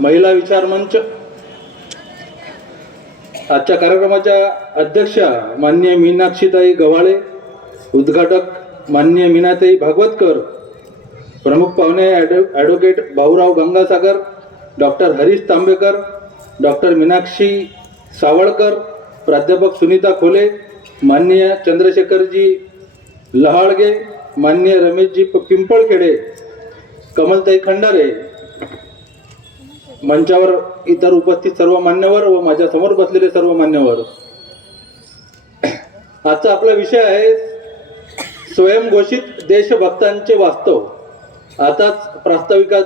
महिला विचार मंच आजच्या कार्यक्रमाच्या अध्यक्षा माननीय मीनाक्षीताई गव्हाळे, उद्घाटक माननीय मीनाताई भागवतकर, प्रमुख पाहुणे advocate Bhaurao Gangasagar, doctor Harish Tambekar, doctor Meenakshi Savalkar, प्राध्यापक सुनीता खोले, माननीय चंद्रशेखरजी लहाळगे, माननीय रमेशजी पिंपळखेडे, कमलताई खंडारे, मंचावर इतर उपस्थित सर्व मान्यवर व माझ्या समोर बसलेले सर्व मान्यवर. आजचा आपला विषय आहे स्वयंघोषित देशभक्तांचे वास्तव. आताच प्रास्ताविकात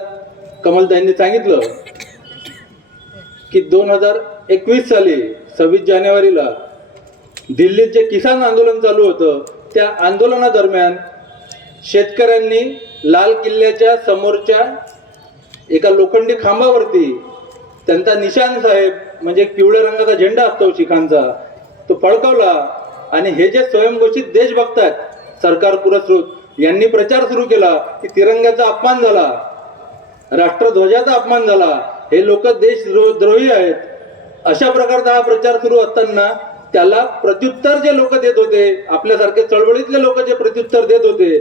कमलताईंनी सांगितलं की 2021 साली 26 जानेवारीला दिल्लीत जे किसान आंदोलन चालू होतं, त्या आंदोलनादरम्यान शेतकऱ्यांनी लाल किल्ल्याच्या समोरच्या एका लोखंडी खांबावरती त्यांचा निशान साहेब म्हणजे पिवळ्या रंगाचा झेंडा असतो शिखांचा, तो फडकवला आणि हे जे स्वयंघोषित देशभक्त आहेत सरकार पुरस्कृत यांनी प्रचार सुरू केला की तिरंग्याचा अपमान झाला, राष्ट्रध्वजाचा अपमान झाला, हे लोक देशद्रोही आहेत. अशा प्रकारचा हा प्रचार सुरू असताना त्याला प्रत्युत्तर जे लोक देत होते, आपल्यासारखे चळवळीतले लोक जे प्रत्युत्तर देत होते,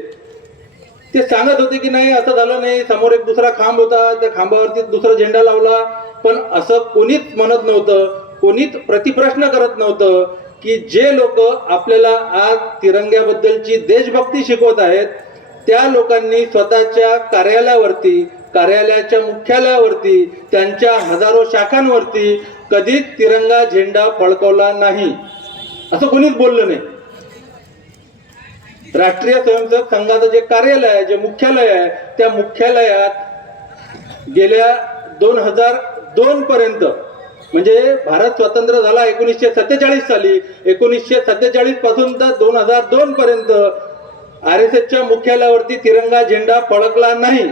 ते सांगत होते की नाही असं झालं नाही, समोर एक दुसरा खांब होता, त्या खांबावरती दुसरा झेंडा लावला. पण असं कोणीच म्हणत नव्हतं, कोणीच प्रतिप्रश्न करत नव्हतं की जे लोक आपल्याला आज तिरंग्याबद्दलची देशभक्ती शिकवत आहेत त्या लोकांनी स्वतःच्या कार्यालयावरती, कार्यालयाच्या मुख्यालयावरती, त्यांच्या हजारो शाखांवरती कधीच तिरंगा झेंडा फडकवला नाही, असं कोणीच बोललं नाही. राष्ट्रीय स्वयंसेवक संघाचं जे कार्यालय आहे, जे मुख्यालय आहे, त्या मुख्यालयात गेल्या 2002 पर्यंत म्हणजे भारत स्वतंत्र झाला 1947 साली, 1947 पासून तर 2002 पर्यंत RSSच्या मुख्यालयावरती तिरंगा झेंडा फडकला नाही.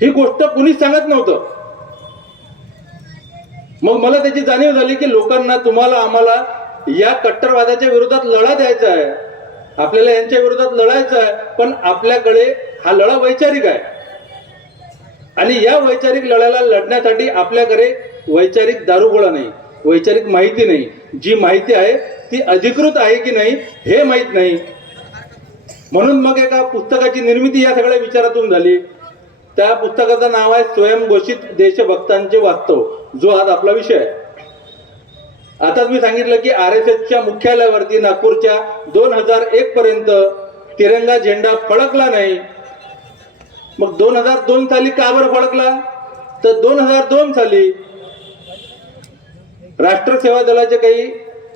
ही गोष्ट कुणीच सांगत नव्हतं. मग मला त्याची जाणीव झाली की लोकांना, तुम्हाला, आम्हाला या कट्टरवादाच्या विरोधात लढा द्यायचा आहे, आपल्याला यांच्या विरोधात लढायचं आहे. पण आपल्याकडे हा लढा वैचारिक आहे आणि या वैचारिक लढ्याला लढण्यासाठी आपल्याकडे वैचारिक दारुगोळा नाही, वैचारिक माहिती नाही. जी माहिती आहे ती अधिकृत आहे की नाही हे माहीत नाही. म्हणून मग एका पुस्तकाची निर्मिती या सगळ्या विचारातून झाली. त्या पुस्तकाचं नाव आहे स्वयंघोषित देशभक्तांचे वास्तव, जो आज आपला विषय आहे. आताच मी सांगितलं की RSSच्या मुख्यालयावरती नागपूरच्या 2001 पर्यंत तिरंगा झेंडा फडकला नाही. मग 2002 साली का बरं फडकला? तर 2002 साली राष्ट्र सेवा दलाचे काही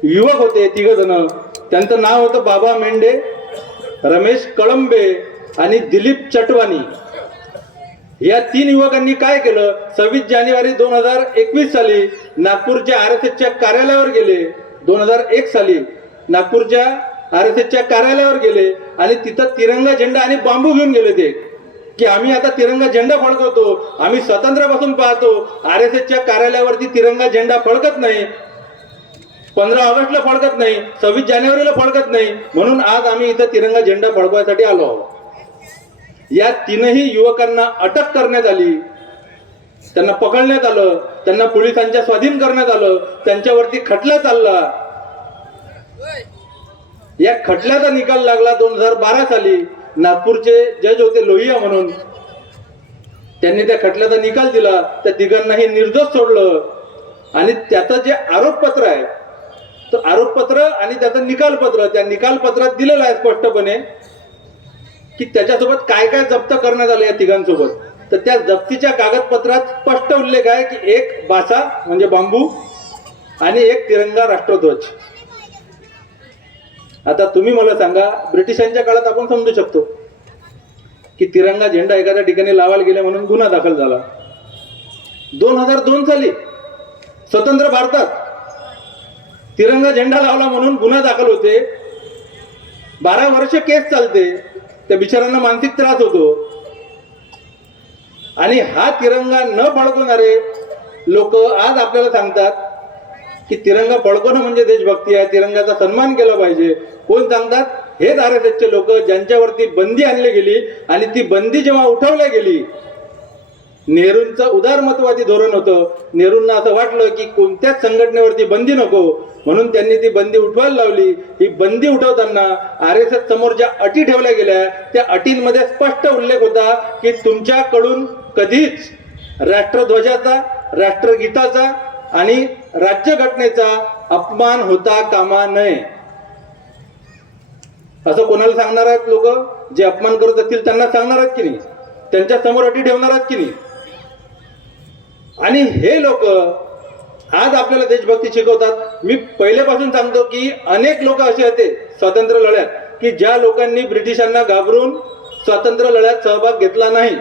युवक होते, 3 जण. त्यांचं नाव होतं बाबा मेंढे, रमेश कळंबे आणि दिलीप चटवानी. या 3 युवकांनी काय केलं, 26 जानेवारी 2021 साली नागपूरच्या RSSच्या कार्यालयावर गेले. 2001 साली नागपूरच्या RSSच्या कार्यालयावर गेले आणि तिथं तिरंगा झेंडा आणि बांबू घेऊन गेले ते की आम्ही आता तिरंगा झेंडा फडकवतो, आम्ही स्वातंत्र्यापासून पाहतो RSSच्या कार्यालयावरती तिरंगा झेंडा फडकत नाही, 15 ऑगस्टला फडकत नाही, 26 जानेवारीला फडकत नाही, म्हणून आज आम्ही इथं तिरंगा झेंडा फडकवायसाठी आलो आहोत. या 3ही युवकांना अटक करण्यात आली, त्यांना पकडण्यात आलं, त्यांना पोलिसांच्या स्वाधीन करण्यात आलं, त्यांच्यावरती खटला चालला. या खटल्याचा निकाल लागला 2012 साली. नागपूरचे जज होते लोहिया म्हणून, त्यांनी त्या खटल्याचा निकाल दिला, त्या 3घांनाही निर्दोष सोडलं आणि त्याचं जे आरोपपत्र आहे, तो आरोपपत्र आणि त्याचं निकालपत्र, त्या निकालपत्रात दिलेलं आहे स्पष्टपणे की त्याच्यासोबत काय काय जप्त करण्यात आलं या 3घांसोबत. तर त्या जप्तीच्या कागदपत्रात स्पष्ट उल्लेख आहे की एक बासा म्हणजे बांबू आणि एक तिरंगा राष्ट्रध्वज. आता तुम्ही मला सांगा, ब्रिटिशांच्या काळात आपण समजू शकतो की तिरंगा झेंडा एखाद्या ठिकाणी लावायला गेले म्हणून गुन्हा दाखल झाला. 2002 साली स्वतंत्र भारतात तिरंगा झेंडा लावला म्हणून गुन्हा दाखल होते, 12 वर्ष केस चालते, त्या बिचारांना मानसिक त्रास होतो. आणि हा तिरंगा न फडकवणारे लोक आज आपल्याला सांगतात की तिरंगा फडकवणं म्हणजे देशभक्ती आहे, तिरंगाचा सन्मान केला पाहिजे. कोण सांगतात? हेच RSSचे लोक, ज्यांच्यावरती बंदी आणली गेली आणि ती बंदी जेव्हा उठवली गेली नेहरूंचं उदारमतवादी धोरण होतं. नेहरूंना असं वाटलं की कोणत्याच संघटनेवरती बंदी नको, म्हणून त्यांनी ती बंदी उठवायला लावली. ही बंदी उठवताना RSS समोर ज्या अटी ठेवल्या गेल्या त्या अटींमध्ये स्पष्ट उल्लेख होता की तुमच्याकडून कधीच राष्ट्रध्वजाचा, राष्ट्रगीताचा आणि राज्यघटनेचा अपमान होता कामा नये. असं कोणाला सांगणार आहेत लोक? जे अपमान करत असतील त्यांना सांगणार आहेत की नाही? त्यांच्या समोर अटी ठेवणार आहेत की नाही? आणि हे लोक आज आपल्याला देशभक्ती शिकवतात. मी पहिल्यापासून सांगतो की अनेक लोक असे होते स्वातंत्र्य लढ्यात की ज्या लोकांनी ब्रिटिशांना घाबरून स्वातंत्र्य लढ्यात सहभाग घेतला नाही.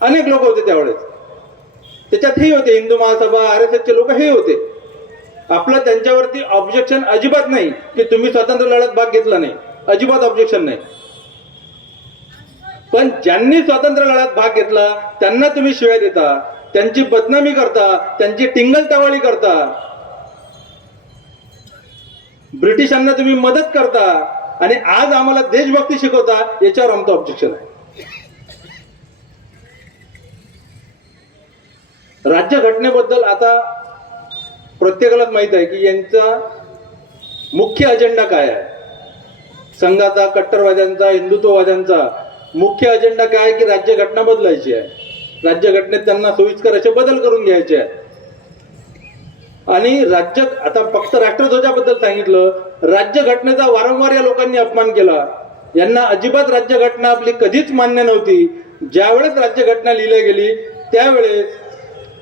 अनेक लोक होते त्यावेळेस. त्याच्यात हे होते हिंदू महासभा, RSSचे लोक हे होते. आपलं त्यांच्यावरती ऑब्जेक्शन अजिबात नाही की तुम्ही स्वातंत्र्य लढ्यात भाग घेतला नाही, अजिबात ऑब्जेक्शन नाही. पण ज्यांनी स्वातंत्र्य लढ्यात भाग घेतला त्यांना तुम्ही शिव्या देता, त्यांची बदनामी करता, त्यांची टिंगलटावाळी करता, ब्रिटिशांना तुम्ही मदत करता आणि आज आम्हाला देशभक्ती शिकवता, याच्यावर आमचं ऑब्जेक्शन आहे. राज्यघटनेबद्दल आता प्रत्येकालाच माहित आहे की यांचा मुख्य अजेंडा काय आहे. संघाचा, कट्टरवाद्यांचा, हिंदुत्ववाद्यांचा मुख्य अजेंडा काय आहे की राज्यघटना बदलायची आहे. राज्यघटनेत त्यांना सोयीस्कर असे बदल करून घ्यायचे आहेत. आणि आता फक्त राष्ट्रध्वजाबद्दल सांगितलं, राज्यघटनेचा वारंवार या लोकांनी अपमान केला. यांना अजिबात राज्यघटना आपली कधीच मान्य नव्हती. ज्यावेळेस राज्यघटना लिहिली गेली त्यावेळेस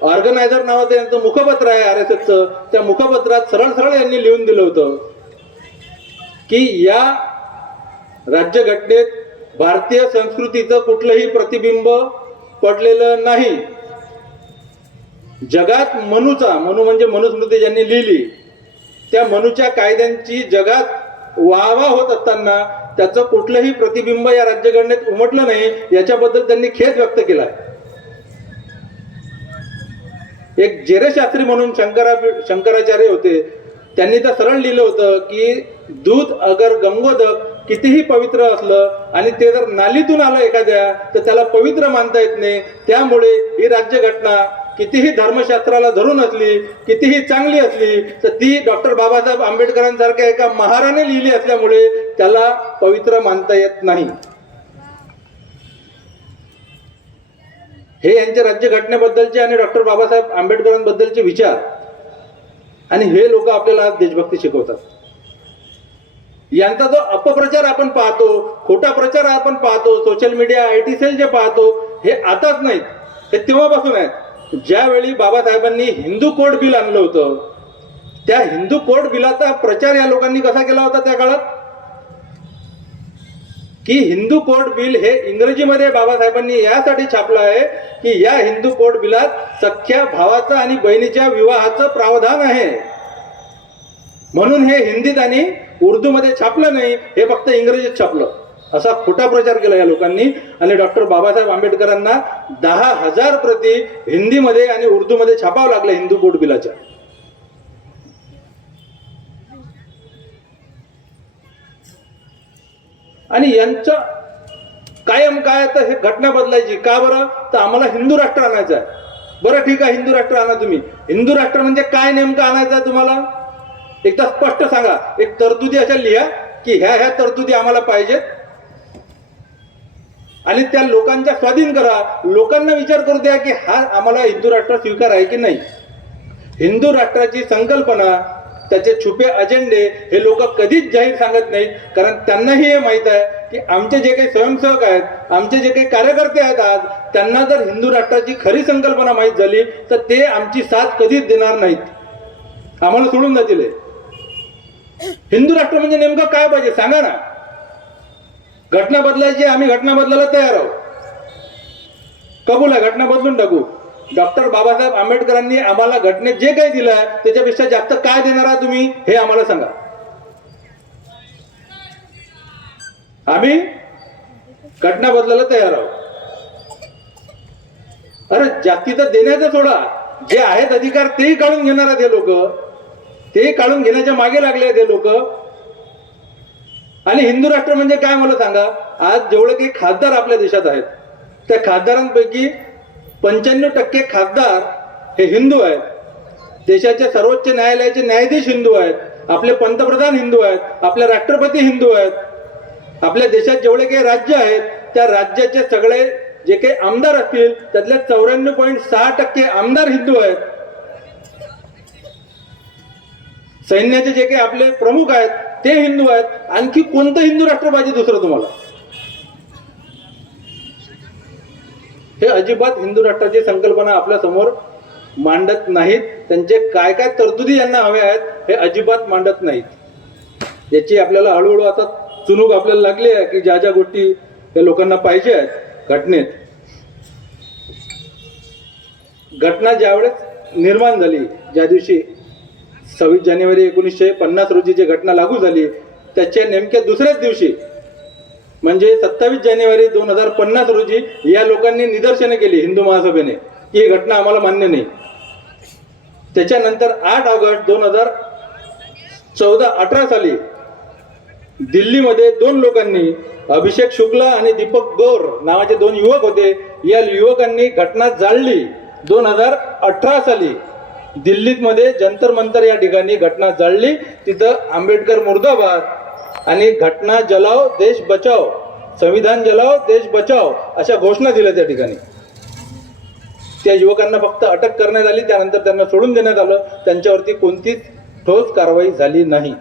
ऑर्गनायझर नावाचं यांचं मुखपत्र आहे RSSचं, त्या मुखपत्रात सरळ सरळ यांनी लिहून दिलं होतं की या राज्यघटनेत भारतीय संस्कृतीचं कुठलंही प्रतिबिंब पडलेलं नाही. जगात मनु म्हणजे मनुस्मृती ज्यांनी लिहिली त्या मनुच्या कायद्यांची जगात वाहवा होत असताना त्याचं कुठलंही प्रतिबिंब या राज्यघटनेत उमटलं नाही, याच्याबद्दल त्यांनी खेद व्यक्त केला. एक जेरे शास्त्री म्हणून शंकराचार्य होते, त्यांनी तर सरळ लिहिलं होतं की दूध अगर गंगोदक कितीही पवित्र असलं आणि ते जर नालीतून आलं एखाद्या तर त्याला पवित्र मानता येत नाही. त्यामुळे ही राज्यघटना कितीही धर्मशास्त्राला धरून असली, कितीही चांगली असली तर ती डॉक्टर बाबासाहेब आंबेडकरांसारख्या एका महाराने लिहिली असल्यामुळे त्याला पवित्र मानता येत नाही. हे यांचे राज्यघटनेबद्दलचे आणि डॉक्टर बाबासाहेब आंबेडकरांबद्दलचे विचार. आणि हे लोक आपल्याला देशभक्ती शिकवतात. यांचा जो अपप्रचार आपण पाहतो, खोटा प्रचार आपण पाहतो, सोशल मीडिया, IT सेल जे पाहतो, हे आताच नाहीत, हे तेव्हापासून आहेत. ज्यावेळी बाबासाहेबांनी हिंदू कोड बिल आणलं होतं त्या हिंदू कोड बिलाचा प्रचार या लोकांनी कसा केला होता त्या काळात की हिंदू कोड बिल हे इंग्रजीमध्ये बाबासाहेबांनी यासाठी छापलं आहे की या हिंदू कोड बिलात सख्या भावाचं आणि बहिणीच्या विवाहाचं प्रावधान आहे, म्हणून हे हिंदीत आणि उर्दूमध्ये छापलं नाही, हे फक्त इंग्रजीत छापलं. असा खोटा प्रचार केला या लोकांनी. आणि डॉक्टर बाबासाहेब आंबेडकरांना 10,000 प्रती हिंदीमध्ये आणि उर्दूमध्ये छापावं लागलं हिंदू कोड बिलाच्या. आणि यांचं कायम काय तर हे घटना बदलायची का बरं, तर आम्हाला हिंदू राष्ट्र आणायचं आहे. बरं ठीक आहे, हिंदू राष्ट्र आणा तुम्ही. हिंदू राष्ट्र म्हणजे काय नेमकं आणायचं आहे तुम्हाला एकदा स्पष्ट सांगा. एक तरतुदी अशा लिहा की ह्या ह्या तरतुदी आम्हाला पाहिजेत आणि त्या लोकांच्या स्वाधीन करा. लोकांना विचार करू द्या की हा आम्हाला हिंदू राष्ट्र स्वीकार आहे की नाही. हिंदू राष्ट्राची संकल्पना, त्याचे छुपे अजेंडे हे लोक कधीच जाहीर सांगत नाहीत, कारण त्यांनाही हे माहीत आहे की आमचे जे काही स्वयंसेवक आहेत, आमचे जे काही कार्यकर्ते आहेत आज, त्यांना जर हिंदू राष्ट्राची खरी संकल्पना माहीत झाली तर ते आमची साथ कधीच देणार नाहीत, आम्हाला सोडून जातील. हिंदू राष्ट्र म्हणजे नेमकं काय पाहिजे सांगा ना. घटना बदलायची, आम्ही घटना बदलायला तयार आहोत, कबूल आहे, घटना बदलून टाकू. डॉक्टर बाबासाहेब आंबेडकरांनी आम्हाला घटनेत जे काही दिलं आहे त्याच्यापेक्षा जास्त काय देणार आहात तुम्ही हे आम्हाला सांगा. आम्ही घटना बदलायला तयार आहोत. अरे जास्तीचं देण्याचं सोडा, जे आहेत अधिकार तेही काढून घेणार आहेत हे लोक, ते काढून घेण्याच्या मागे लागले आहेत हे लोक. आणि हिंदू राष्ट्र म्हणजे काय मला सांगा. आज जेवढे काही खासदार आपल्या देशात आहेत त्या खासदारांपैकी 95% खासदार हे हिंदू आहेत, देशाच्या सर्वोच्च न्यायालयाचे न्यायाधीश हिंदू आहेत, आपले पंतप्रधान हिंदू आहेत, आपले राष्ट्रपती हिंदू आहेत, आपल्या देशात जेवढे काही राज्य आहेत त्या राज्याचे सगळे जे काही आमदार असतील त्यातले 94.6% आमदार हिंदू आहेत. सैन्याचे जे काही आपले प्रमुख आहेत ते हिंदू आहेत. आणखी कोणतं हिंदू राष्ट्र पाहिजे दुसरं तुम्हाला? हे अजिबात हिंदू राष्ट्राची संकल्पना आपल्या समोर मांडत नाहीत. त्यांचे काय काय तरतुदी यांना हवे आहेत हे अजिबात मांडत नाहीत. याची आपल्याला हळूहळू आता चुणूक आपल्याला लागली आहे की ज्या ज्या गोष्टी या लोकांना पाहिजे आहेत घटनेत. घटना ज्यावेळेस निर्माण झाली, ज्या दिवशी 26 जानेवारी 1950 रोजी जी घटना लागू झाली त्याच्या नेमक्या दुसऱ्याच दिवशी म्हणजे 27 जानेवारी 2050 रोजी या लोकांनी निदर्शने केली हिंदू महासभेने की ही घटना आम्हाला मान्य नाही. त्याच्यानंतर 8 ऑगस्ट 2014-18 साली दिल्लीमध्ये 2 लोकांनी, अभिषेक शुक्ला आणि दीपक गौर नावाचे 2 युवक होते, या युवकांनी घटना जाळली. 2018 साली दिल्लीत मध्ये जंतर मंतर या ठिकाणी घटना जाळली. तिथं आंबेडकर मुर्दाबाद आणि घटना जलाओ देश बचाओ, संविधान जलाओ देश बचाओ अशा घोषणा दिल्या त्या ठिकाणी. त्या युवकांना फक्त अटक करण्यात आली, त्यानंतर त्यांना सोडून देण्यात आलं. त्यांच्यावरती कोणतीच ठोस कारवाई झाली नाही.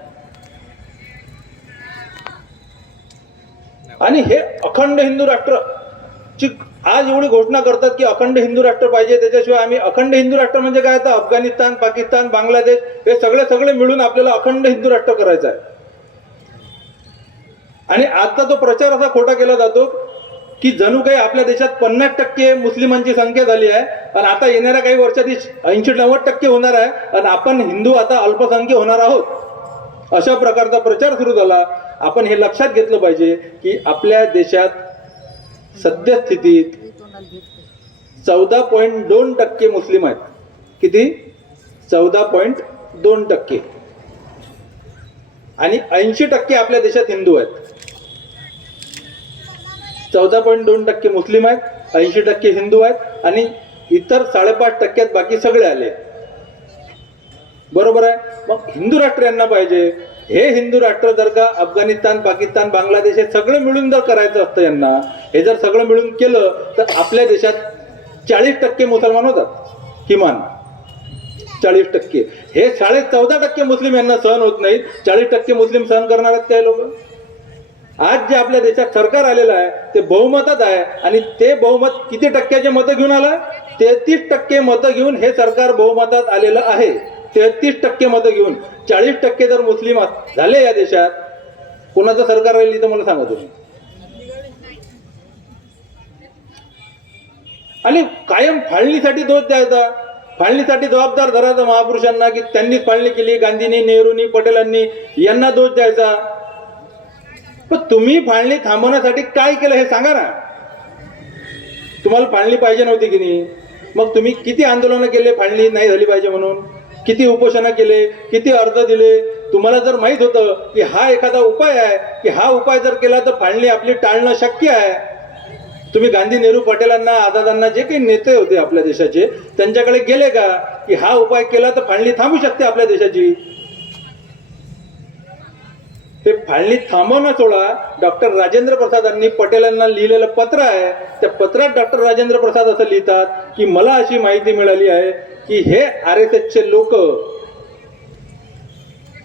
आणि हे अखंड हिंदू राष्ट्रची आज एवढी घोषणा करतात की अखंड हिंदू राष्ट्र पाहिजे. त्याच्याशिवाय आम्ही अखंड हिंदू राष्ट्र म्हणजे काय, आता अफगाणिस्तान, पाकिस्तान, बांगलादेश हे सगळे मिळून आपल्याला अखंड हिंदू राष्ट्र करायचं आहे. आणि आता तो प्रचार असा खोटा केला जातो की जणू काही आपल्या देशात 50% मुस्लिमांची संख्या झाली आहे आणि आता येणाऱ्या काही वर्षात 80-90% होणार आहे आणि आपण हिंदू आता अल्पसंख्य होणार आहोत. अशा प्रकारचा प्रचार सुरू झाला. आपण हे लक्षात घेतलं पाहिजे की आपल्या देशात सद्यस्थितीत 14.2% मुस्लिम आहेत. किती? 14.2%. आणि 80% आपल्या देशात हिंदू आहेत. 14.2% मुस्लिम आहेत, 80% हिंदू आहेत आणि इतर 5.5% बाकी सगळे आले. बरोबर आहे. मग हिंदू राष्ट्र यांना पाहिजे. हे हिंदू राष्ट्र जर का अफगाणिस्तान, पाकिस्तान, बांगलादेश हे सगळं मिळून जर करायचं असतं यांना, हे जर सगळं मिळून केलं तर आपल्या देशात 40% मुसलमान होतात, किमान 40%. हे 14.5% मुस्लिम यांना सहन होत नाहीत. 40% मुस्लिम सहन करणार आहेत काही लोक. आज जे आपल्या देशात सरकार आलेलं आहे ते बहुमतात आहे आणि ते बहुमत किती टक्क्याचे मतं घेऊन आलं? 33% मतं घेऊन हे सरकार बहुमतात आलेलं आहे. 33% मतं घेऊन 40% जर मुस्लिम झाले या देशात, कोणाचं सरकार राहील तर मला सांगा तुम्ही. आणि कायम फाळणीसाठी दोष द्यायचा, फाळणीसाठी जबाबदार धरायचा महापुरुषांना की त्यांनीच फाळणी केली, गांधींनी, नेहरूंनी, पटेलांनी, यांना दोष द्यायचा. पण तुम्ही फाळणी थांबवण्यासाठी काय केलं हे सांगा ना. तुम्हाला फाळणी पाहिजे नव्हती की नाही? मग तुम्ही किती आंदोलनं केले फाळणी नाही झाली पाहिजे म्हणून? किती उपोषणं केले, किती अर्ज दिले? तुम्हाला जर माहित होतं की हा एखादा उपाय आहे की हा उपाय जर केला तर फाळणी आपली टाळणं शक्य आहे, तुम्ही गांधी, नेहरू, पटेलांना, आझादांना, जे काही नेते होते आपल्या देशाचे, त्यांच्याकडे गेले का की हा उपाय केला तर फाळणी थांबू शकते आपल्या देशाची? ते फाळणी थांबवणं सोडा. डॉक्टर राजेंद्र प्रसादांनी पटेलांना लिहिलेलं पत्र आहे. त्या पत्रात डॉक्टर राजेंद्र प्रसाद असं लिहितात की मला अशी माहिती मिळाली आहे की हे RSSचे लोक,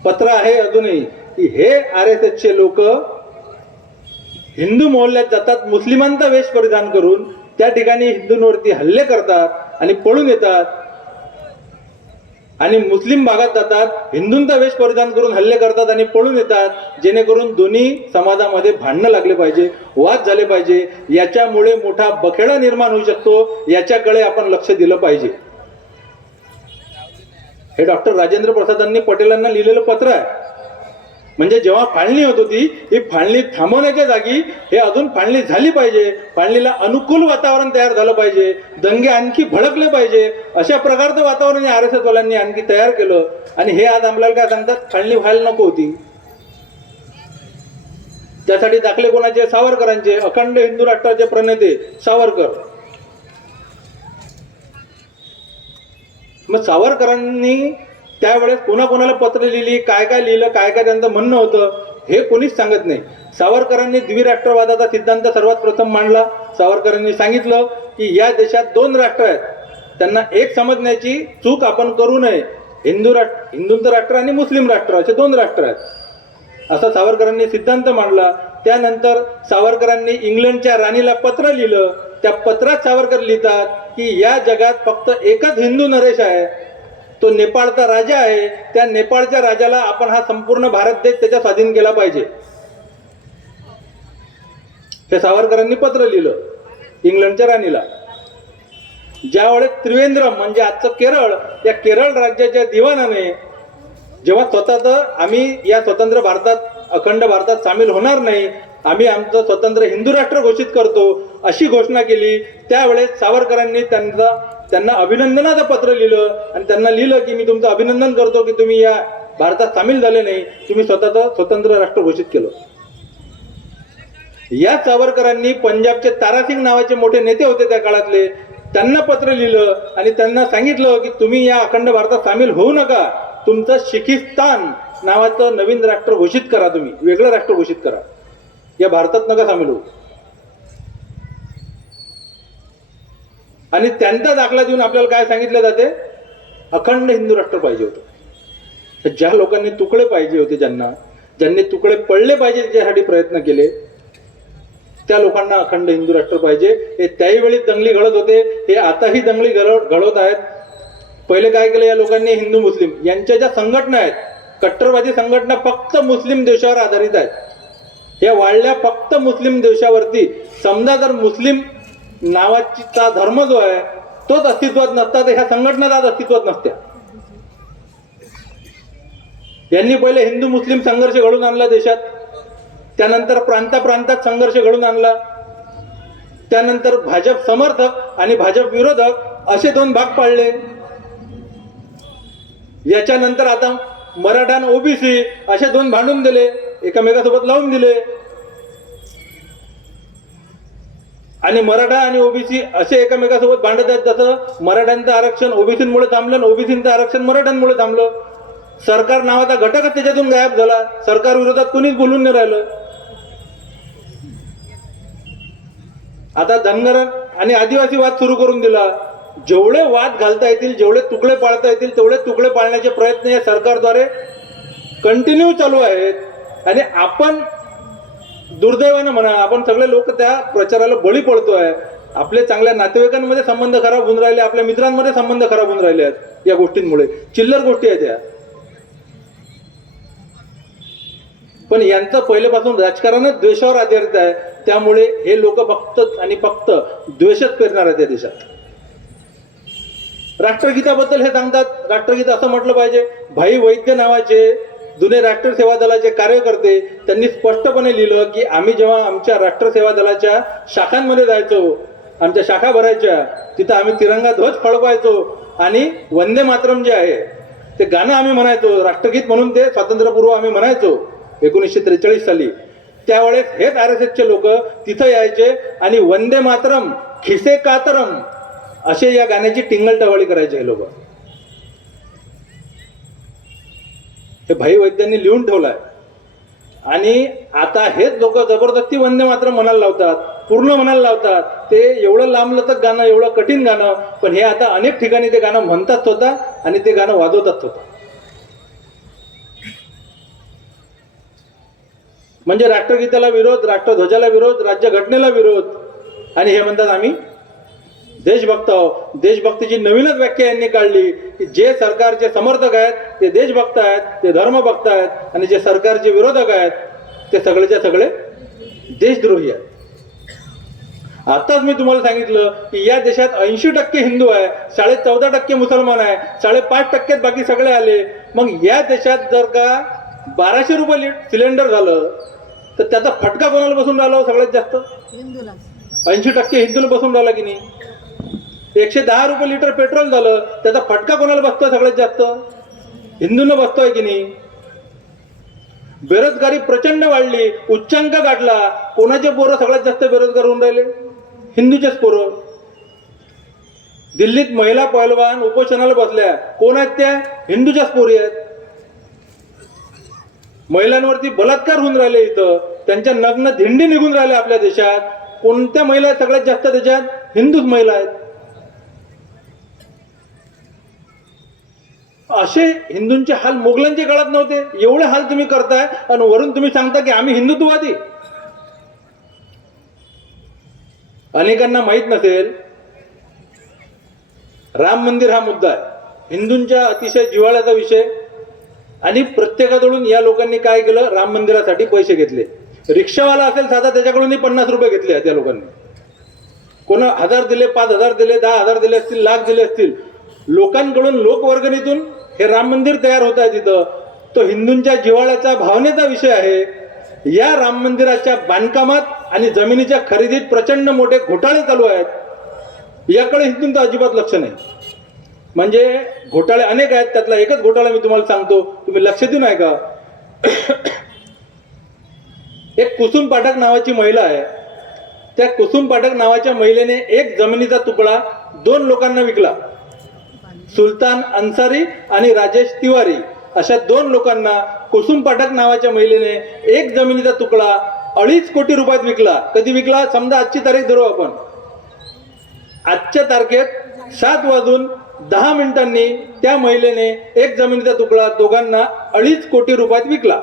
पत्र आहे अजूनही, की हे RSSचे लोक हिंदू मोहल्ल्यात जातात, मुस्लिमांचा वेश परिधान करून त्या ठिकाणी हिंदूंवरती हल्ले करतात आणि पळून येतात आणि मुस्लिम भागात जातात, हिंदूंचा वेश परिधान करून हल्ले करतात आणि पळून येतात, जेणेकरून दोन्ही समाजामध्ये भांडणं लागले पाहिजे, वाद झाले पाहिजे. याच्यामुळे मोठा बखेडा निर्माण होऊ शकतो. याच्याकडे आपण लक्ष दिलं पाहिजे. हे डॉक्टर राजेंद्र प्रसादांनी पटेलांना लिहिलेलं पत्र आहे. म्हणजे जेव्हा फाळणी होत होती, ही फाळणी थांबवण्याच्या जागी हे अजून फाळणी झाली पाहिजे, फाळणीला अनुकूल वातावरण तयार झालं पाहिजे, दंगे आणखी भडकले पाहिजे, अशा प्रकारचं वातावरण या RSS वाल्यांनी आणखी तयार केलं. आणि हे आज आम्हाला काय सांगतात, फाळणी व्हायला नको होती. त्यासाठी दाखले कोणाचे? सावरकरांचे, अखंड हिंदू राष्ट्राचे प्रणेते सावरकर. मग सावरकरांनी त्यावेळेस कोणाकोणाला पत्र लिहिली, काय काय लिहिलं, काय काय त्यांचं म्हणणं होतं हे कोणीच सांगत नाही. सावरकरांनी द्विराष्ट्रवादाचा सिद्धांत सर्वात प्रथम मांडला. सावरकरांनी सांगितलं की या देशात दोन राष्ट्र आहेत, त्यांना एक समजण्याची चूक आपण करू नये. हिंदूंचं राष्ट्र आणि मुस्लिम राष्ट्र असे दोन राष्ट्र आहेत, असा सावरकरांनी सिद्धांत मांडला. त्यानंतर सावरकरांनी इंग्लंडच्या राणीला पत्र लिहिलं. त्या पत्रात सावरकर लिहितात की या जगात फक्त एकच हिंदू नरेश आहे, तो नेपाळचा राजा आहे. त्या नेपाळच्या राजाला आपण हा संपूर्ण भारत देश त्याच्या स्वाधीन केला पाहिजे. हे सावरकरांनी पत्र लिहिलं इंग्लंडच्या राणीला. ज्यावेळेस त्रिवेंद्रम म्हणजे आजचं केरळ, या केरळ राज्याच्या दिवाणाने जेव्हा स्वतःचं आम्ही या स्वतंत्र भारतात, अखंड भारतात सामील होणार नाही, आम्ही आमचं स्वतंत्र हिंदू राष्ट्र घोषित करतो अशी घोषणा केली, त्यावेळेस सावरकरांनी त्यांना अभिनंदनाचं पत्र लिहिलं आणि त्यांना लिहिलं की मी तुमचं अभिनंदन करतो की तुम्ही या भारतात सामील झाले नाही, तुम्ही स्वतःचं स्वतंत्र राष्ट्र घोषित केलं. या सावरकरांनी पंजाबचे तारासिंग नावाचे मोठे नेते होते त्या काळातले, त्यांना पत्र लिहिलं आणि त्यांना सांगितलं की तुम्ही या अखंड भारतात सामील होऊ नका, तुमचं शिखिस्तान नावाचं नवीन राष्ट्र घोषित करा, तुम्ही वेगळं राष्ट्र घोषित करा, या भारतात नका सामील होऊ. आणि त्यांचा दाखला देऊन आपल्याला काय सांगितलं जाते, अखंड हिंदू राष्ट्र पाहिजे होतं. ज्या लोकांनी तुकडे पाहिजे होते, ज्यांनी तुकडे पडले पाहिजे त्याच्यासाठी प्रयत्न केले, त्या लोकांना अखंड हिंदू राष्ट्र पाहिजे. हे त्याही वेळी दंगली घडत होते, हे आताही दंगली घडवत आहेत. पहिले काय केलं या लोकांनी, हिंदू मुस्लिम यांच्या ज्या संघटना आहेत, कट्टरवादी संघटना फक्त मुस्लिम देशावर आधारित आहेत, या वाढल्या फक्त मुस्लिम देशावरती. समजा जर मुस्लिम नावाचा धर्म जो आहे तोच अस्तित्वात नसता तर ह्या संघटना आज अस्तित्वात नसत्या. यांनी पहिले हिंदू मुस्लिम संघर्ष घडून आणला देशात, त्यानंतर प्रांतात संघर्ष घडून आणला, त्यानंतर भाजप समर्थक आणि भाजप विरोधक असे दोन भाग पाडले. याच्यानंतर आता मराठा आणि ओबीसी असे दोन भांडून दिले, एकमेकासोबत लावून दिले. आणि मराठा आणि ओबीसी असे एकमेकासोबत भांडत आहेत, जसं मराठ्यांचं आरक्षण ओबीसीमुळे थांबलं आणि ओबीसीचं आरक्षण मराठ्यांमुळे थांबलं. सरकार नावाचा घटकच त्याच्यातून गायब झाला, सरकार विरोधात कोणीच बोलून नाही राहिलं. आता धनगर आणि आदिवासी वाद सुरू करून दिला. जेवढे वाद घालता येतील, जेवढे तुकडे पाळता येतील तेवढे तुकडे पाळण्याचे प्रयत्न या सरकारद्वारे कंटिन्यू चालू आहेत. आणि आपण दुर्दैवानं म्हणा, आपण सगळे लोक त्या प्रचाराला बळी पडतोय. आपले चांगल्या नातेवाईकांमध्ये संबंध खराब होऊन राहिले, आपल्या मित्रांमध्ये संबंध खराब होऊन राहिले आहेत या गोष्टींमुळे. चिल्लर गोष्टी आहेत या, पण यांचं पहिल्यापासून राजकारणच द्वेषावर आधारित आहे. त्यामुळे हे लोक फक्त आणि फक्त द्वेषच पेरणार आहेत या देशात. राष्ट्रगीताबद्दल हे सांगतात, राष्ट्रगीत असं म्हटलं पाहिजे. भाई वैद्य नावाचे जुने राष्ट्र सेवा दलाचे कार्यकर्ते त्यांनी स्पष्टपणे लिहिलं की आम्ही जेव्हा आमच्या राष्ट्र सेवा दलाच्या शाखांमध्ये जायचो, आमच्या शाखा भरायच्या, तिथं आम्ही तिरंगा ध्वज फडकवायचो आणि वंदे मातरम जे आहे ते गाणं आम्ही म्हणायचो, राष्ट्रगीत म्हणून ते स्वातंत्र्यपूर्व आम्ही म्हणायचो 1943 साली. त्यावेळेस हेच RSSचे लोक तिथं यायचे आणि वंदे मातरम खिसे कातरम असे या गाण्याची टिंगल टवाळी करायचे हे लोक. हे भाई वैद्यांनी लिहून ठेवलाय. आणि आता हेच लोक जबरदस्ती वंदे मातरम म्हणायला लावतात, पूर्ण म्हणायला लावतात. ते एवढं लांबलचक गाणं, एवढं कठीण गाणं, पण हे आता अनेक ठिकाणी ते गाणं म्हणतात स्वतः आणि ते गाणं वाजवतात स्वतः. म्हणजे राष्ट्रगीताला विरोध, राष्ट्रध्वजाला विरोध, राज्यघटनेला विरोध. आणि हे म्हणतात आम्ही देशभक्त आहोत. देशभक्तीची नवीनच व्याख्या यांनी काढली की जे सरकारचे समर्थक आहेत ते देशभक्त आहेत, ते धर्मभक्त आहेत, आणि जे सरकारचे विरोधक आहेत ते सगळेच्या सगळे देशद्रोही आहेत. आताच मी तुम्हाला सांगितलं की या देशात 80% हिंदू आहे, 14.5% मुसलमान आहे, 5.5% बाकी सगळे आले. मग या देशात जर का 1200 रुपये सिलेंडर झालं तर त्याचा फटका कोणाला बसून राहिला सगळ्यात जास्त? 80% हिंदूला बसून राहिला की नाही. 110 रुपये लिटर पेट्रोल झालं, त्याचा फटका कोणाला बसतोय सगळ्यात जास्त? हिंदूंना बसतोय की नाही. बेरोजगारी प्रचंड वाढली, उच्चांक गाठला. कोणाचे पोरं सगळ्यात जास्त बेरोजगार होऊन राहिले? हिंदूचेच पोरं. दिल्लीत महिला पैलवान उपोषणाला बसल्या. कोण आहेत त्या? हिंदूच्याच पोरी आहेत. महिलांवरती बलात्कार होऊन राहिले, इथं त्यांच्या नग्न धिंडी निघून राहिल्या आपल्या देशात. कोणत्या महिला आहेत सगळ्यात जास्त त्याच्यात? हिंदूच महिला आहेत. असे हिंदूंचे हाल मोगलांच्या काळात नव्हते. एवढे हाल तुम्ही करताय आणि वरून तुम्ही सांगता की आम्ही हिंदुत्ववादी. अनेकांना माहित नसेल, राम मंदिर हा मुद्दा आहे, हिंदूंच्या अतिशय जिव्हाळ्याचा विषय. आणि प्रत्येकाकडून या लोकांनी काय केलं? राम मंदिरासाठी पैसे घेतले. रिक्षावाला असेल साधा, त्याच्याकडूनही 50 रुपये घेतले त्या लोकांनी. कोण 1000 दिले, 5000 दिले, 10,000 दिले असतील, लाख दिले असतील. लोकांकडून लोकवर्गणीतून हे राम मंदिर तयार होत आहे तिथं. तो हिंदूंच्या जिव्हाळ्याचा, भावनेचा विषय आहे. या राम मंदिराच्या बांधकामात आणि जमिनीच्या खरेदीत प्रचंड मोठे घोटाळे चालू आहेत. याकडे हिंदूंचं अजिबात लक्ष नाही. म्हणजे घोटाळे अनेक आहेत, त्यातला एकच घोटाळा मी तुम्हाला सांगतो, तुम्ही लक्ष देऊ नये का? एक कुसुम पाठक नावाची महिला आहे. त्या कुसुम पाठक नावाच्या महिलेने एक जमिनीचा तुकडा 2 लोकांना विकला. सुलतान अन्सारी आणि राजेश तिवारी अशा 2 लोकांना कुसुम पाठक नावाच्या महिलेने एक जमिनीचा तुकडा 2.5 कोटी रुपयात विकला. कधी विकला? समजा आजची तारीख धरू आपण. आजच्या तारखेत 7:10 त्या महिलेने एक जमिनीचा तुकडा दोघांना 2.5 कोटी रुपयात विकला.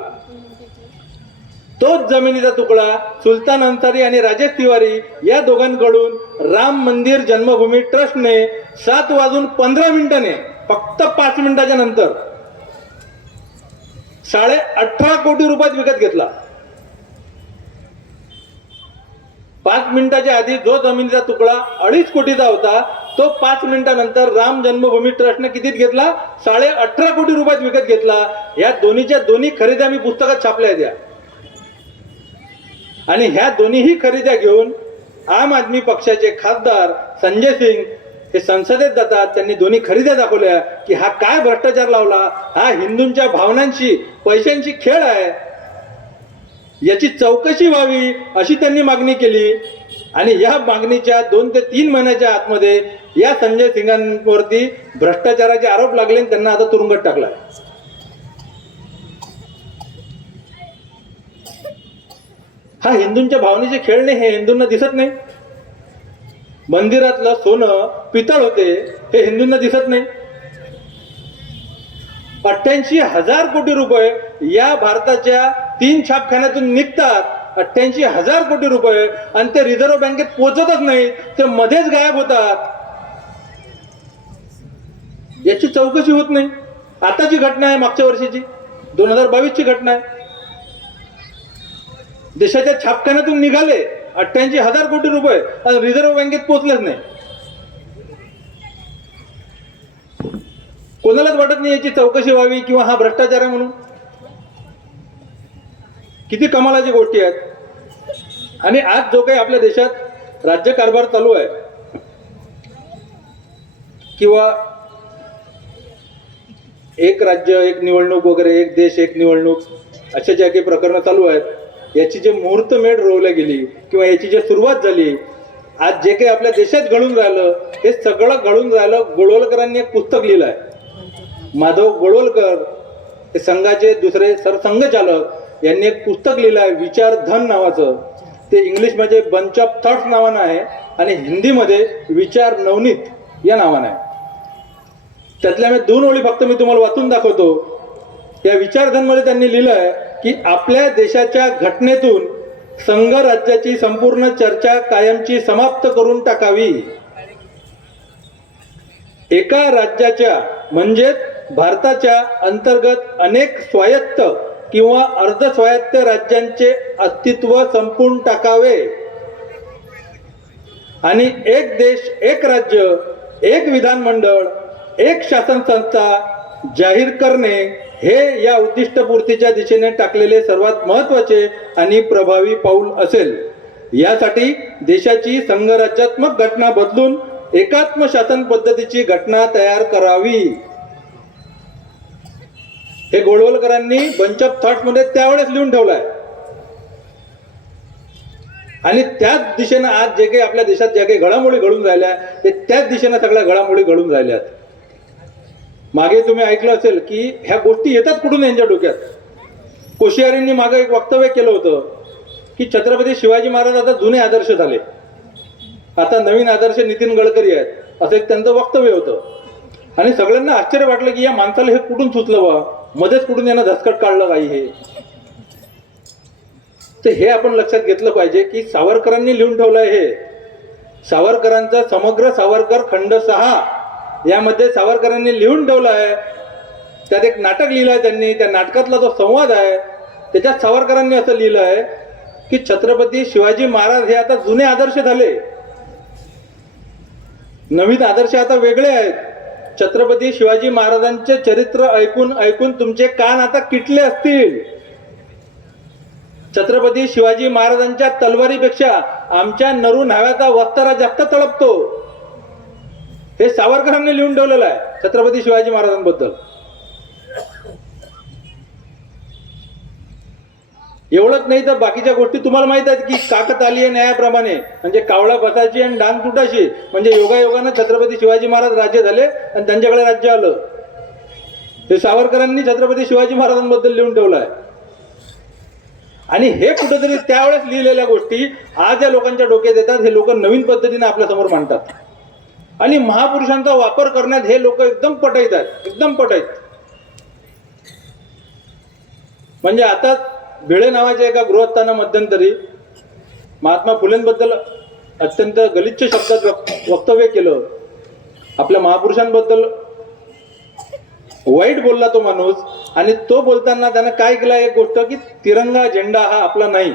तोच जमिनीचा तुकडा सुलतान अन्सारी आणि राजेश तिवारी या दोघांकडून राम मंदिर जन्मभूमी ट्रस्टने 7:15 फक्त 5 मिनिटाच्या नंतर 18.5 कोटी रुपयात विकत घेतला. 5 मिनिटाच्या आधी जो जमिनीचा तुकडा 2.5 कोटीचा होता, तो 5 मिनिटानंतर राम जन्मभूमी ट्रस्टने कितीत घेतला? 18.5 कोटी रुपयात विकत घेतला. या दोन्हीच्या दोन्ही खरेद्या मी पुस्तकात छापल्या द्या. आणि ह्या दोन्हीही खरेद्या घेऊन आम आदमी पक्षाचे खासदार संजय सिंग हे संसदेत जातात. त्यांनी दोन्ही खरेद्या दाखवल्या की हा काय भ्रष्टाचार लावला, हा हिंदूंच्या भावनांशी, पैशांची खेळ आहे, याची चौकशी व्हावी अशी त्यांनी मागणी केली. आणि या मागणीच्या 2 ते 3 महिन्याच्या आतमध्ये या संजय सिंगांवरती भ्रष्टाचाराचे आरोप लागले आणि त्यांना आता तुरुंगात टाकला. हा हिंदूंच्या भावनेचे खेळणे हे हिंदूंना दिसत नाही. मंदिरातलं सोनं पितळ होते हे हिंदूंना दिसत नाही. 88,000 कोटी रुपये या भारताच्या 3 छापखान्यातून निघतात. 88,000 कोटी रुपये आणि ते रिझर्व्ह बँकेत पोहोचतच नाही, ते मध्येच गायब होतात. याची चौकशी होत नाही. आताची घटना आहे, मागच्या वर्षीची 2022ची घटना आहे. देशाच्या छापखान्यातून निघाले 88,000 कोटी रुपये आणि रिझर्व्ह बँकेत पोहोचलेच नाही. कोणालाच वाटत नाही याची चौकशी व्हावी किंवा हा भ्रष्टाचार आहे म्हणून. किती कमालाची गोष्टी आहेत. आणि आज जो काही आपल्या देशात राज्यकारभार चालू आहे किंवा एक राज्य एक निवडणूक वगैरे, एक देश एक निवडणूक, अशा ज्या काही प्रकरणं चालू आहेत, याची जे मुहूर्तमेढ रोवल्या गेली किंवा याची जी सुरुवात झाली, आज जे काही आपल्या देशात घडून राहिलं हे सगळं घडून राहिलं. गोळवलकरांनी एक पुस्तक लिहिलं आहे. माधव गोळवलकर हे संघाचे दुसरे सरसंघचालक यांनी एक पुस्तक लिहिलं आहे विचारधन नावाचं. ते इंग्लिशमध्ये बंच ऑफ थॉट्स नावानं आहे आणि हिंदीमध्ये विचार नवनीत या नावानं आहे. त्यातल्या मी 2 ओळी फक्त मी तुम्हाला वाचून दाखवतो. या विचारधनमध्ये त्यांनी लिहिलं आहे की आपल्या देशाच्या घटनेतून संघ राज्याची संपूर्ण चर्चा कायमची समाप्त करून टाकावी. एका राज्याच्या म्हणजेच भारताच्या अंतर्गत अनेक स्वायत्त किंवा अर्धस्वायत्त राज्यांचे अस्तित्व संपून टाकावे आणि एक देश एक राज्य एक विधानमंडळ एक शासन संस्था जाहीर करणे हे या उद्दिष्टपूर्तीच्या दिशेने टाकलेले सर्वात महत्त्वाचे आणि प्रभावी पाऊल असेल. यासाठी देशाची संघराज्यात्मक घटना बदलून एकात्म शासन पद्धतीची घटना तयार करावी. हे गोळवलकरांनी बंच ऑफ थॉट्स मध्ये त्यावेळेस लिहून ठेवलंय. आणि त्याच दिशेनं आज जे काही आपल्या देशात ज्या काही घडामोडी घडून राहिल्या ते त्याच दिशेनं सगळ्या घडामोडी घडून राहिल्यात. मागे तुम्ही ऐकलं असेल की ह्या गोष्टी येतात कुठून यांच्या डोक्यात. कोश्यारींनी मागे एक वक्तव्य केलं होतं की छत्रपती शिवाजी महाराज आता जुने आदर्श झाले, आता नवीन आदर्श नितीन गडकरी आहेत, असं एक त्यांचं वक्तव्य होतं. आणि सगळ्यांना आश्चर्य वाटलं की या माणसाला हे कुठून सुचलं वा, मध्येच कुठून यांना धसकट काढलं काही हे. तर हे आपण लक्षात घेतलं पाहिजे की सावरकरांनी लिहून ठेवलंय हे. सावरकरांचा समग्र सावरकर खंड 6 यामध्ये सावरकरांनी लिहून ठेवलं आहे. त्यात एक नाटक लिहिलं आहे त्यांनी, त्या नाटकातला जो संवाद आहे त्याच्यात सावरकरांनी असं लिहिलं आहे की छत्रपती शिवाजी महाराज हे आता जुने आदर्श झाले, नवीन आदर्श आता वेगळे आहेत. छत्रपती शिवाजी महाराजांचे चरित्र ऐकून ऐकून तुमचे कान आता किटले असतील. छत्रपती शिवाजी महाराजांच्या तलवारीपेक्षा आमच्या नरू न्हाव्याचा वस्तारा जास्त तळपतो. हे सावरकरांनी लिहून ठेवलेलं आहे छत्रपती शिवाजी महाराजांबद्दल. एवढंच नाही तर बाकीच्या गोष्टी तुम्हाला माहित आहेत की काकतालीय न्यायाप्रमाणे म्हणजे कावळा बसायची आणि डांग तुटायची, म्हणजे योगायोगानं छत्रपती शिवाजी महाराज राज्य झाले आणि त्यांच्याकडे राज्य आलं. हे सावरकरांनी छत्रपती शिवाजी महाराजांबद्दल लिहून ठेवलं आहे. आणि हे कुठेतरी त्यावेळेस लिहिलेल्या गोष्टी आज या लोकांच्या डोक्यात येतात. हे लोक नवीन पद्धतीने आपल्या समोर मांडतात आणि महापुरुषांचा वापर करण्यात हे लोक एकदम पटाईत आहेत, एकदम पटाईत. म्हणजे आता भिडे नावाच्या एका गृहस्थानं मध्यंतरी महात्मा फुलेंबद्दल अत्यंत गलिच्छ शब्दात वक्तव्य केलं. आपल्या महापुरुषांबद्दल वाईट बोलला तो माणूस. आणि तो बोलताना त्यानं काय केलं, एक गोष्ट की तिरंगा झेंडा हा आपला नाही,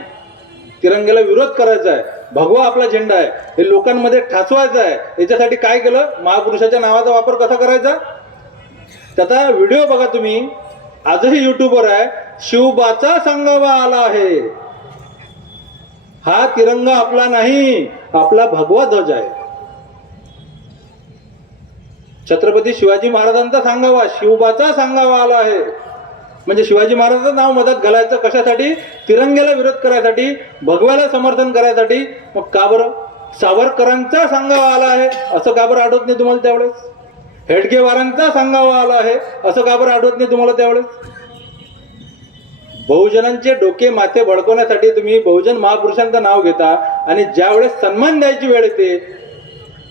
तिरंग्याला विरोध करायचा आहे, भगवा आपला झेंडा आहे, हे लोकांमध्ये ठासवायचा आहे. याच्यासाठी काय केलं, महापुरुषाच्या नावाचा वापर कसा करायचा त्याचा व्हिडिओ बघा तुम्ही, आजही युट्यूबवर आहे. शिवबाचा संगमा आला आहे, हा तिरंगा आपला नाही, आपला भगवा ध्वज आहे. छत्रपती शिवाजी महाराजांचा सांगावा, शिवबाचा सांगावा आला आहे. म्हणजे शिवाजी महाराजांचं नाव मदत घालायचं कशासाठी, तिरंग्याला विरोध करायसाठी, भगव्याला समर्थन करायसाठी. मग का बरं सावरकरांचा सांगावा आला आहे असं का बरं आठवत नाही तुम्हाला त्यावेळेस, हेडगेवारांचा सांगावा आला आहे असं का बरं आठवत नाही तुम्हाला त्यावेळेस. बहुजनांचे डोके माथे भडकवण्यासाठी तुम्ही बहुजन महापुरुषांचं नाव घेता आणि ज्यावेळेस सन्मान द्यायची वेळ येते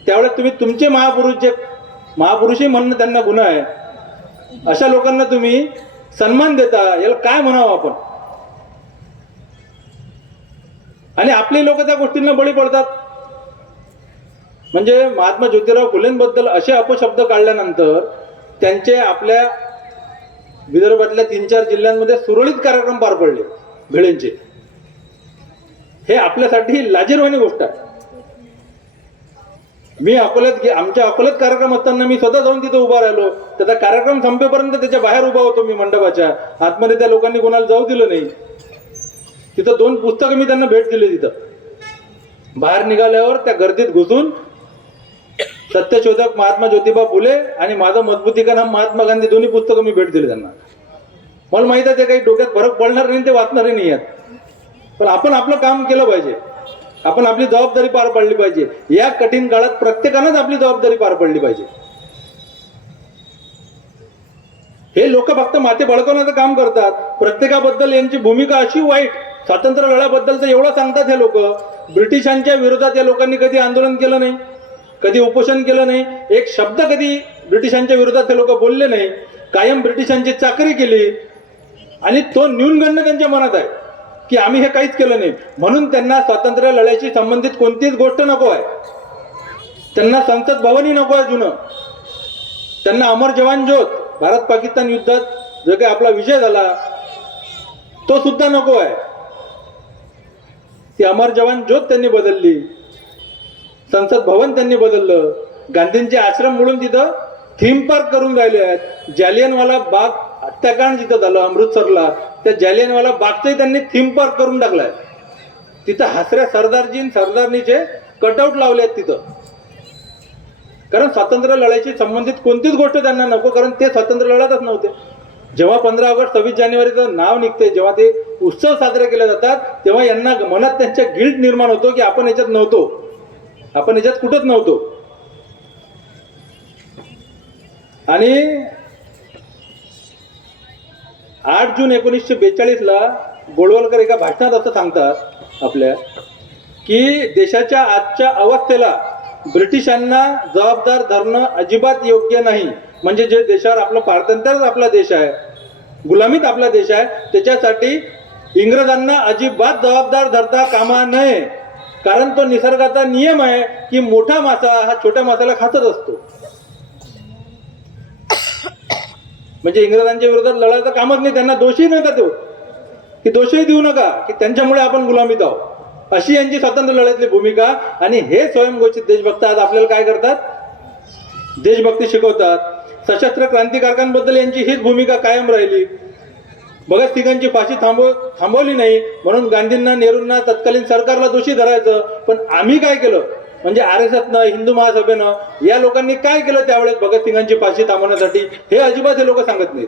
त्यावेळेस तुम्ही तुमचे महापुरुष, जे महापुरुषही म्हणणं त्यांना गुन्हा आहे, अशा लोकांना तुम्ही सन्मान देता. याला काय म्हणावं आपण. आणि आपले लोक त्या गोष्टींना बळी पडतात. म्हणजे महात्मा ज्योतिराव फुलेंबद्दल असे अपशब्द काढल्यानंतर त्यांचे आपल्या विदर्भातल्या 3-4 जिल्ह्यांमध्ये सुरळीत कार्यक्रम पार पडले भिडेंचे. हे आपल्यासाठी लाजिरवाणी गोष्ट आहे. मी आमच्या अकोल्यात कार्यक्रम असताना मी स्वतः जाऊन तिथं उभा राहिलो. त्याचा कार्यक्रम संपेपर्यंत त्याच्या बाहेर उभा होतो मी मंडपाच्या आतमध्ये. त्या लोकांनी कोणाला जाऊ दिलं नाही. तिथं 2 पुस्तकं मी त्यांना भेट दिली. तिथं बाहेर निघाल्यावर त्या गर्दीत घुसून सत्यशोधक महात्मा ज्योतिबा फुले आणि माझं मजबूतीकरण महात्मा गांधी दोन्ही पुस्तकं मी भेट दिली त्यांना. मला माहित आहे ते काही डोक्यात फरक पडणार नाही, ते वाचणारही नाही आहेत. पण आपण आपलं काम केलं पाहिजे, आपण आपली जबाबदारी पार पाडली पाहिजे. या कठीण काळात प्रत्येकानंच आपली जबाबदारी पार पडली पाहिजे. हे लोक फक्त माथे भडकवण्याचं काम करतात. प्रत्येकाबद्दल यांची भूमिका अशी वाईट. स्वातंत्र्य लढ्याबद्दल तर एवढं सांगतात हे लोक. ब्रिटिशांच्या विरोधात या लोकांनी कधी आंदोलन केलं नाही, कधी उपोषण केलं नाही, एक शब्द कधी ब्रिटिशांच्या विरोधात हे लोक बोलले नाही. कायम ब्रिटिशांची चाकरी केली आणि तो न्यूनगंड त्यांच्या मनात आहे की आम्ही हे काहीच केलं नाही. म्हणून त्यांना स्वातंत्र्य लढ्याशी संबंधित कोणतीच गोष्ट नको आहे. त्यांना संसद भवनही नको आहे जुनं. त्यांना अमर जवान ज्योत, भारत पाकिस्तान युद्धात जो काही आपला विजय झाला तो सुद्धा नको आहे. ती अमर जवान ज्योत त्यांनी बदलली, संसद भवन त्यांनी बदललं, गांधींचे आश्रम म्हणून तिथं थीम पार्क करून राहिले आहेत. जालियनवाला बाग हत्याकांड जिथं झालं अमृतसरला, त्या जालियनवाला बागचंही त्यांनी थीम पार्क करून टाकलाय. तिथं हसऱ्या सरदारजी सरदारनीचे कटआउट लावले आहेत तिथं. कारण स्वातंत्र्य लढ्याशी संबंधित कोणतीच गोष्ट त्यांना नको, कारण ते स्वातंत्र्य लढ्यातच नव्हते. जेव्हा 15 ऑगस्ट 26 जानेवारीचं नाव निघते, जेव्हा ते उत्सव साजरे केले जातात, तेव्हा यांना मनात त्यांच्या गिल्ट निर्माण होतो की आपण याच्यात नव्हतो, आपण याच्यात कुठंच नव्हतो. आणि 8 जून 1942ला गोळवलकर एका भाषणात असं सांगतात आपल्या, की देशाच्या आजच्या अवस्थेला ब्रिटिशांना जबाबदार धरणं अजिबात योग्य नाही. म्हणजे जे देशावर आपलं पारतंत्र्यच आपला देश आहे, गुलामीत आपला देश आहे, त्याच्यासाठी इंग्रजांना अजिबात जबाबदार धरता कामा नये. कारण तो निसर्गाचा नियम आहे की मोठा मासा हा छोट्या मासाला खातच असतो. म्हणजे इंग्रजांच्या विरोधात लढायचं कामच नाही, त्यांना दोषही नका देऊ, की दोषही देऊ नका की त्यांच्यामुळे आपण गुलामीत आहोत, अशी यांची स्वातंत्र्य लढ्यातली भूमिका. आणि हे स्वयंघोषित देशभक्त आज आपल्याला काय करतात, देशभक्ती शिकवतात. सशस्त्र क्रांतिकारकांबद्दल यांची हीच भूमिका कायम राहिली. भगतसिंगांची फाशी थांबवली नाही म्हणून गांधींना, नेहरूंना, तत्कालीन सरकारला दोषी धरायचं. पण आम्ही काय केलं, म्हणजे RSSनं, हिंदू महासभेनं, या लोकांनी काय केलं त्यावेळेस भगतसिंगांची फाशी थांबवण्यासाठी, हे अजिबात हे लोक सांगत नाहीत.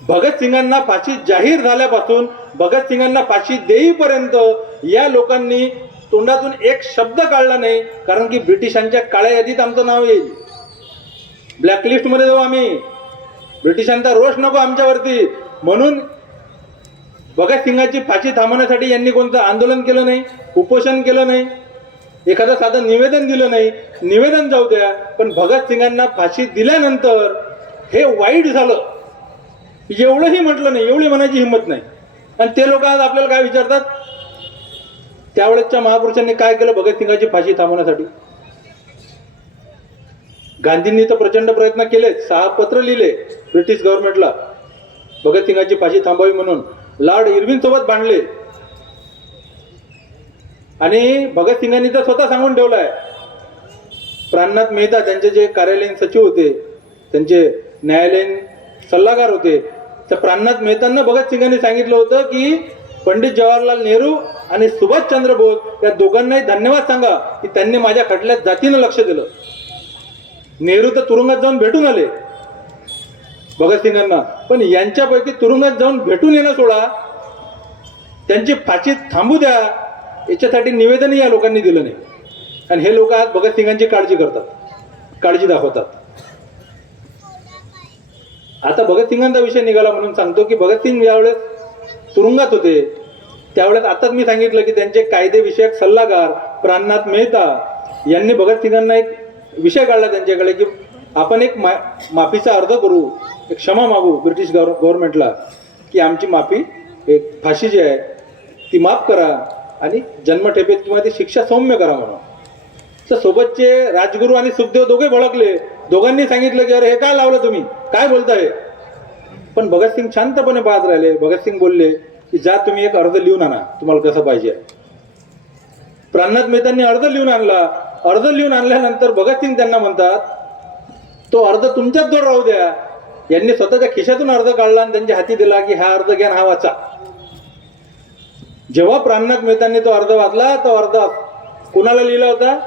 भगतसिंगांना फाशी जाहीर झाल्यापासून भगतसिंगांना फाशी देईपर्यंत या लोकांनी तोंडातून एक शब्द काढला नाही. कारण की ब्रिटिशांच्या काळ्या यादीत आमचं नाव येईल, ब्लॅकलिस्ट मध्ये जाऊ आम्ही, ब्रिटिशांचा रोष नको आमच्यावरती. म्हणून भगतसिंगांची फाशी थांबवण्यासाठी यांनी कोणतं आंदोलन केलं नाही, उपोषण केलं नाही, एखादं साधं निवेदन दिलं नाही. निवेदन जाऊ द्या, पण भगतसिंगांना फाशी दिल्यानंतर हे वाईट झालं एवढंही म्हटलं नाही, एवढी म्हणायची हिंमत नाही. आणि ते लोक आज आपल्याला काय विचारतात, त्यावेळेसच्या महापुरुषांनी काय केलं भगतसिंगाची फाशी थांबवण्यासाठी. गांधींनी तर प्रचंड प्रयत्न केले, 6 पत्र लिहिले ब्रिटिश गव्हर्नमेंटला भगतसिंगाची फाशी थांबावी म्हणून, लॉर्ड इर्विन सोबत भांडले. आणि भगतसिंगांनी तर स्वतः सांगून ठेवलाय, प्राणनाथ मेहता त्यांचे जे कार्यालयीन सचिव होते, त्यांचे न्यायालयीन सल्लागार होते, तर प्राणनाथ मेहतांना भगतसिंगांनी सांगितलं होतं की पंडित जवाहरलाल नेहरू आणि सुभाषचंद्र बोस या दोघांनाही धन्यवाद सांगा की त्यांनी माझ्या खटल्यात जातीनं लक्ष दिलं. नेहरू तर तुरुंगात जाऊन भेटून आले भगतसिंगांना, पण यांच्यापैकी तुरुंगात जाऊन भेटून येणं सोडा, त्यांची फाशी थांबू द्या याच्यासाठी निवेदनही या लोकांनी दिलं नाही. आणि हे लोक आज भगतसिंगांची काळजी करतात, काळजी दाखवतात. आता भगतसिंगांचा विषय निघाला म्हणून सांगतो की भगतसिंग ज्यावेळेस तुरुंगात होते त्यावेळेस, आताच मी सांगितलं की त्यांचे कायदेविषयक सल्लागार प्राणनाथ मेहता यांनी भगतसिंगांना एक विषय काढला त्यांच्याकडे की आपण एक माफीचा अर्ज करू, एक क्षमा मागू ब्रिटिश गव्हर्नमेंटला की आमची माफी, एक फाशी जी आहे ती माफ करा आणि जन्मठेपेत किंवा ती शिक्षा सौम्य करा म्हणून. तर सोबतचे राजगुरू आणि सुखदेव दोघे भडकले, दोघांनी सांगितलं की अरे हे काय लावलं तुम्ही, काय बोलताय. पण भगतसिंग शांतपणे पाहत राहिले. भगतसिंग बोलले की जा तुम्ही एक अर्ज लिहून आणा, तुम्हाला कसं पाहिजे. प्राणनाथ मेहतांनी अर्ज लिहून आणला. अर्ज लिहून आणल्यानंतर भगतसिंग त्यांना म्हणतात तो अर्ज तुमच्याच जवळ राहू द्या. यांनी स्वतःच्या खिशातून अर्ज काढला आणि त्यांच्या हाती दिला की हा अर्ज घ्या, हा वाचा. जेव्हा प्राणनाथ मेहतांनी तो अर्ज वाचला, तो अर्ज कुणाला लिहिला होता,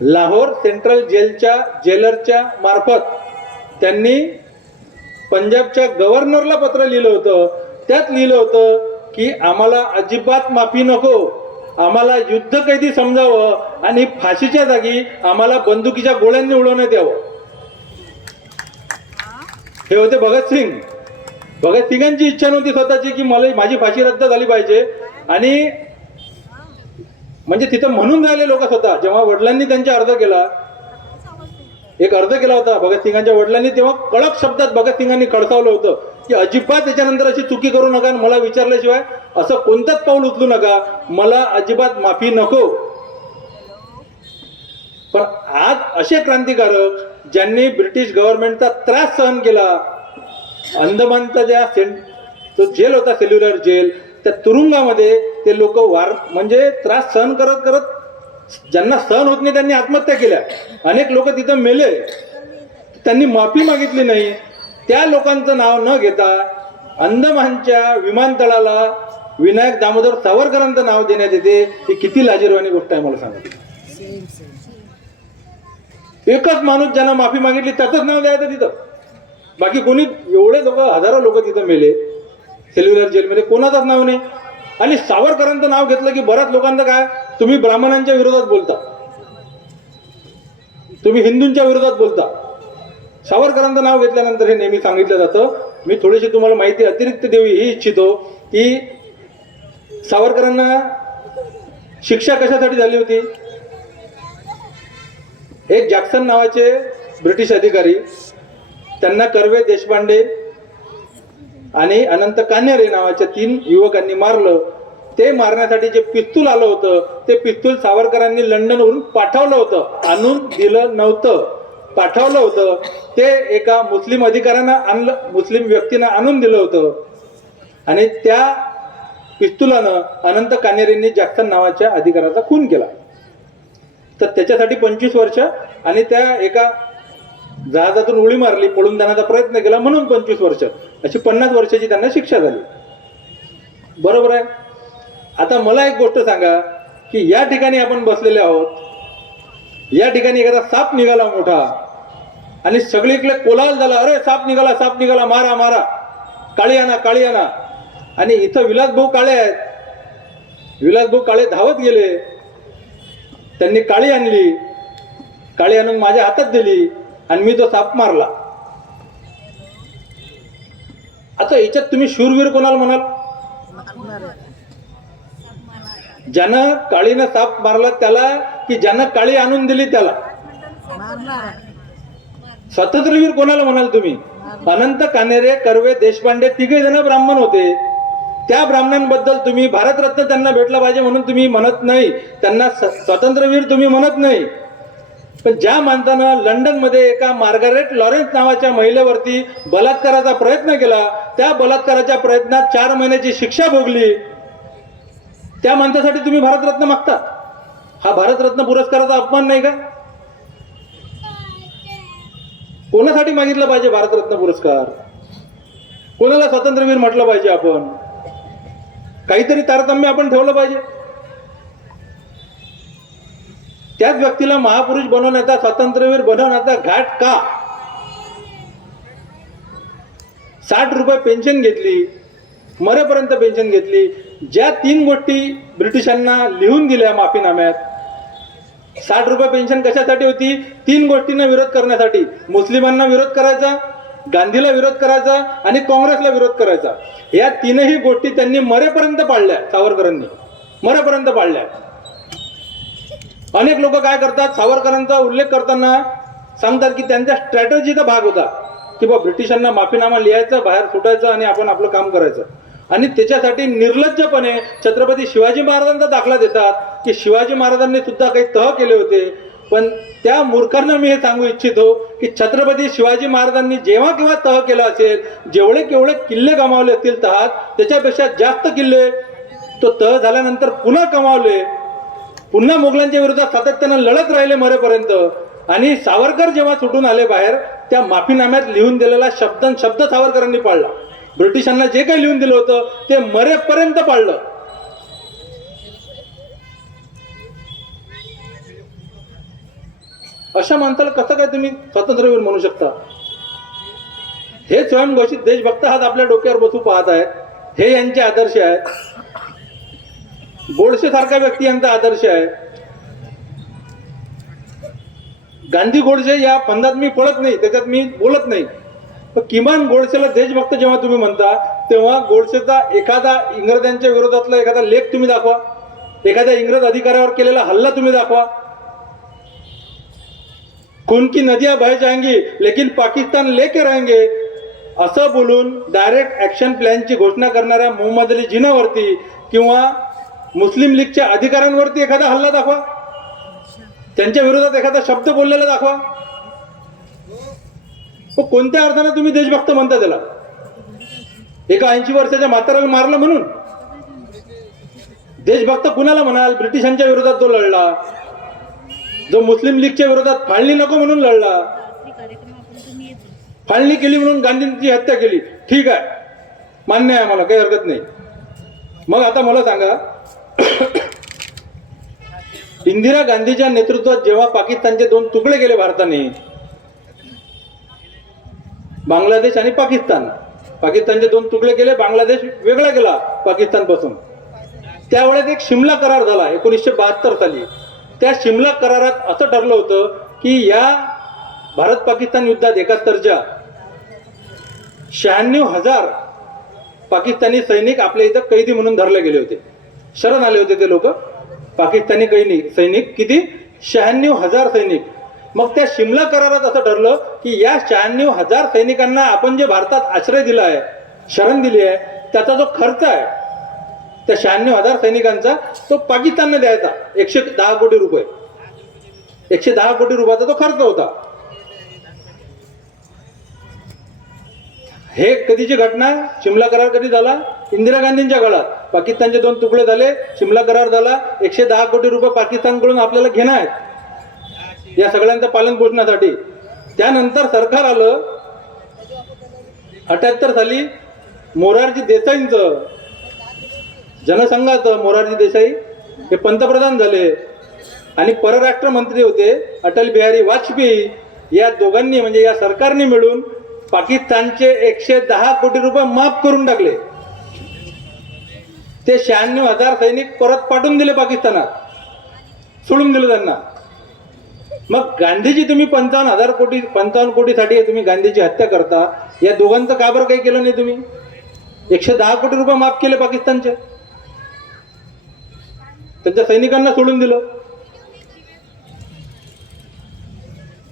लाहोर सेंट्रल जेलच्या जेलरच्या मार्फत त्यांनी पंजाबच्या गव्हर्नरला पत्र लिहिलं होतं. त्यात लिहिलं होतं की आम्हाला अजिबात माफी नको, आम्हाला युद्ध कैदी समजावं आणि फाशीच्या जागी आम्हाला बंदुकीच्या गोळ्यांनी उडवण्यात यावं. हे होते भगतसिंग. भगतसिंगांची इच्छा नव्हती स्वतःची की मला माझी फाशी रद्द झाली पाहिजे. आणि म्हणजे तिथं म्हणून राहिले लोक स्वतः. जेव्हा वडिलांनी त्यांचा अर्ज केला, एक अर्ज केला होता भगतसिंगांच्या वडिलांनी, तेव्हा कडक शब्दात भगतसिंगांनी खडसावलं होतं की अजिबात त्याच्यानंतर अशी चुकी करू नका, मला विचारल्याशिवाय असं कोणतंच पाऊल उचलू नका, मला अजिबात माफी नको. पण आज असे क्रांतिकारक ज्यांनी ब्रिटिश गव्हर्नमेंटचा त्रास सहन केला, अंदमानचा ज्या तो जेल होता, सेल्युलर जेल, त्या तुरुंगामध्ये ते लोक म्हणजे त्रास सहन करत करत ज्यांना सहन होत नाही त्यांनी आत्महत्या केल्या. अनेक लोक तिथं मेले, त्यांनी माफी मागितली नाही. त्या लोकांचं नाव न घेता अंदमानच्या विमानतळाला विनायक दामोदर सावरकरांचं नाव देण्यात येते. ही किती लाजिरवाणी गोष्ट आहे मला सांगा. एकच माणूस ज्यांना माफी मागितली त्याचंच नाव द्यायचं तिथं. बाकी कोणी एवढे लोक, हजारो लोक तिथं मेले सेल्युलर जेलमध्ये, कोणाचंच नाव नाही. आणि सावरकरांचं नाव घेतलं की बऱ्याच लोकांचं काय, तुम्ही ब्राह्मणांच्या विरोधात बोलता, तुम्ही हिंदूंच्या विरोधात बोलता. सावरकरांचं नाव घेतल्यानंतर हे नेहमी सांगितलं जातं. मी थोडीशी तुम्हाला माहिती अतिरिक्त देऊ ही इच्छितो की सावरकरांना शिक्षा कशासाठी झाली होती. एक जॅक्सन नावाचे ब्रिटिश अधिकारी, त्यांना कर्वे, देशपांडे आणि अनंत कान्हेरे नावाच्या 3 युवकांनी मारलं. ते मारण्यासाठी जे पिस्तूल आलं होतं, ते पिस्तूल सावरकरांनी लंडनवरून पाठवलं होतं, आणून दिलं नव्हतं, पाठवलं होतं. ते एका मुस्लिम अधिकाऱ्यांना आणलं, मुस्लिम व्यक्तीनं आणून दिलं होतं. आणि त्या पिस्तुलानं अनंत कान्हेरेंनी जॅक्सन नावाच्या अधिकाऱ्याचा खून केला. तर त्याच्यासाठी 25 वर्ष आणि त्या एका जहाजातून उडी मारली, पळून जाण्याचा प्रयत्न केला म्हणून 25 वर्ष, अशी 50 वर्षाची त्यांना शिक्षा झाली. बरोबर आहे. आता मला एक गोष्ट सांगा की या ठिकाणी आपण बसलेले आहोत, या ठिकाणी एखादा साप निघाला मोठा आणि सगळीकडे कोलाहल झाला, अरे साप निघाला, साप निघाला, मारा मारा, काळी आणा, काळी आणा. आणि इथं विलासभाऊ काळे आहेत, विलासभाऊ काळे धावत गेले, त्यांनी काळी आणली, काळी आणून माझ्या हातात दिली आणि मी तो साप मारला. आता याच्यात तुम्ही शूरवीर कोणाला म्हणाल. ज्यानं काळीनं साप मारला त्याला की ज्यानं काळी आणून दिली त्याला. स्वातंत्र्यवीर कोणाला म्हणाल तुम्ही. अनंत कान्हेरे, कर्वे, देशपांडे 3 जण ब्राह्मण होते. त्या ब्राह्मणांबद्दल तुम्ही भारतरत्न त्यांना भेटला पाहिजे म्हणून तुम्ही म्हणत नाही, त्यांना स्वातंत्र्यवीर तुम्ही म्हणत नाही. पण ज्या माणसानं लंडनमध्ये एका मार्गारेट लॉरेन्स नावाच्या महिलेवरती बलात्काराचा प्रयत्न केला, त्या बलात्काराच्या प्रयत्नात 4 महिन्याची शिक्षा भोगली, त्या माणसासाठी तुम्ही भारतरत्न मागता. हा भारतरत्न पुरस्काराचा अपमान नाही का. कोणासाठी मागितलं पाहिजे भारतरत्न पुरस्कार, कोणाला स्वातंत्र्यवीर म्हटलं पाहिजे. आपण काहीतरी तारतम्य आपण ठेवलं पाहिजे. त्याच व्यक्तीला महापुरुष बनवण्याचा, स्वातंत्र्यवीर बनवण्याचा घाट का. 60 रुपये पेन्शन घेतली, मरेपर्यंत पेन्शन घेतली. ज्या 3 गोष्टी ब्रिटिशांना लिहून दिल्या माफीनाम्यात, 60 रुपये पेन्शन कशासाठी होती. 3 गोष्टींना विरोध करण्यासाठी. मुस्लिमांना विरोध करायचा, गांधीला विरोध करायचा आणि काँग्रेसला विरोध करायचा. या 3ही गोष्टी त्यांनी मरेपर्यंत पाळल्या, सावरकरांनी मरेपर्यंत पाळल्या. अनेक लोक काय करतात, सावरकरांचा उल्लेख करताना सांगतात की त्यांच्या स्ट्रॅटजीचा भाग होता की बा ब्रिटिशांना माफीनामा लिहायचा, बाहेर सुटायचं आणि आपण आपलं काम करायचं. आणि त्याच्यासाठी निर्लज्जपणे छत्रपती शिवाजी महाराजांचा दाखला देतात की शिवाजी महाराजांनी सुद्धा काही तह केले होते. पण त्या मूर्खांना मी हे सांगू इच्छितो की छत्रपती शिवाजी महाराजांनी जेव्हा केव्हा तह केला असेल, जेवढे केवढे किल्ले गमावले असतील तहात, त्याच्यापेक्षा जास्त किल्ले तो तह झाल्यानंतर पुन्हा कमावले, पुन्हा मोगलांच्या विरोधात सातत्यानं लढत राहिले मरेपर्यंत. आणि सावरकर जेव्हा सुटून आले बाहेर, त्या माफीनाम्यात लिहून दिलेला शब्द सावरकरांनी पाळला. ब्रिटिशांना जे काही लिहून दिलं होतं ते मरेपर्यंत पाळलं. अशा माणसाला कसं काय तुम्ही स्वातंत्र्यवीर म्हणू शकता. हे स्वयंघोषित देशभक्त हात आपल्या डोक्यावर बसू पाहत आहेत, हे यांचे आदर्श आहेत. गोडसे सारखा व्यक्ती यांचा आदर्श आहे. गांधी गोडसे या फंदात मी पडत नाही, त्याच्यात मी बोलत नाही. पण किमान गोडसेला देशभक्त जेव्हा तुम्ही म्हणता, तेव्हा गोडसेचा एखादा इंग्रजांच्या विरोधातला एखादा लेख तुम्ही दाखवा, एखाद्या इंग्रज अधिकाऱ्यावर केलेला हल्ला तुम्ही दाखवा. खून की नदियां बह जाएंगी लेकिन पाकिस्तान लेके रहेंगे असं बोलून डायरेक्ट ऍक्शन प्लॅनची घोषणा करणाऱ्या मोहम्मद अली जिनावरती किंवा मुस्लिम लीगच्या अधिकाऱ्यांवरती एखादा हल्ला दाखवा, त्यांच्या विरोधात एखादा शब्द बोललेला दाखवा. कोणत्या अर्थाने तुम्ही देशभक्त म्हणता त्याला. एका 80 वर्षाच्या म्हाताऱ्याला मारलं म्हणून देशभक्त कुणाला म्हणाल. ब्रिटिशांच्या विरोधात जो लढला, जो मुस्लिम लीगच्या विरोधात फाळणी नको म्हणून लढला, फाळणी केली म्हणून गांधींची हत्या केली, ठीक आहे, मान्य आहे, मला काही हरकत नाही. मग आता मला सांगा, इंदिरा गांधीच्या नेतृत्वात जेव्हा पाकिस्तानचे 2 तुकडे केले भारताने, बांगलादेश आणि पाकिस्तान. पाकिस्तानचे 2 तुकडे केले, बांगलादेश वेगळा केला पाकिस्तानपासून. त्यावेळेस एक शिमला करार झाला 1972 साली. त्या शिमला करारात असं ठरलं होतं की या भारत पाकिस्तान युद्धात 71च्या 96,000 पाकिस्तानी सैनिक आपल्या इथं कैदी म्हणून धरले गेले होते. शरण आले होते ते लोक पाकिस्तानी सैनिक. किती? 96,000 सैनिक. मग त्या शिमला करारात असं ठरलं की या 96,000 सैनिकांना आपण जे भारतात आश्रय दिला आहे, शरण दिली आहे, त्याचा जो खर्च आहे त्या 96,000 सैनिकांचा तो पाकिस्तानने द्यायचा 110 कोटी रुपये. 110 कोटी रुपयाचा तो खर्च होता. हे कधीची घटना? शिमला करार कधी झाला? इंदिरा गांधींच्या काळात. पाकिस्तानचे 2 तुकडे झाले, शिमला करार झाला, 110 कोटी रुपये पाकिस्तानकडून आपल्याला घेणं आहेत या सगळ्यांचं पालन पोषणासाठी. त्यानंतर सरकार आलं 78 साली. मोरारजी देसाईंचं, जनसंघाचं मोरारजी देसाई हे पंतप्रधान झाले आणि परराष्ट्र मंत्री होते अटल बिहारी वाजपेयी. या दोघांनी म्हणजे या सरकारने मिळून पाकिस्तानचे 110 कोटी रुपये माफ करून टाकले. ते 96,000 सैनिक परत पाठवून दिले पाकिस्तानात, सोडून दिलं त्यांना. मग गांधीजी तुम्ही 55 कोटीसाठी तुम्ही गांधीची हत्या करता. या दोघांचं का बरं काही केलं नाही तुम्ही? 110 कोटी रुपये माफ केले पाकिस्तानचे, त्यांच्या सैनिकांना सोडून दिलं.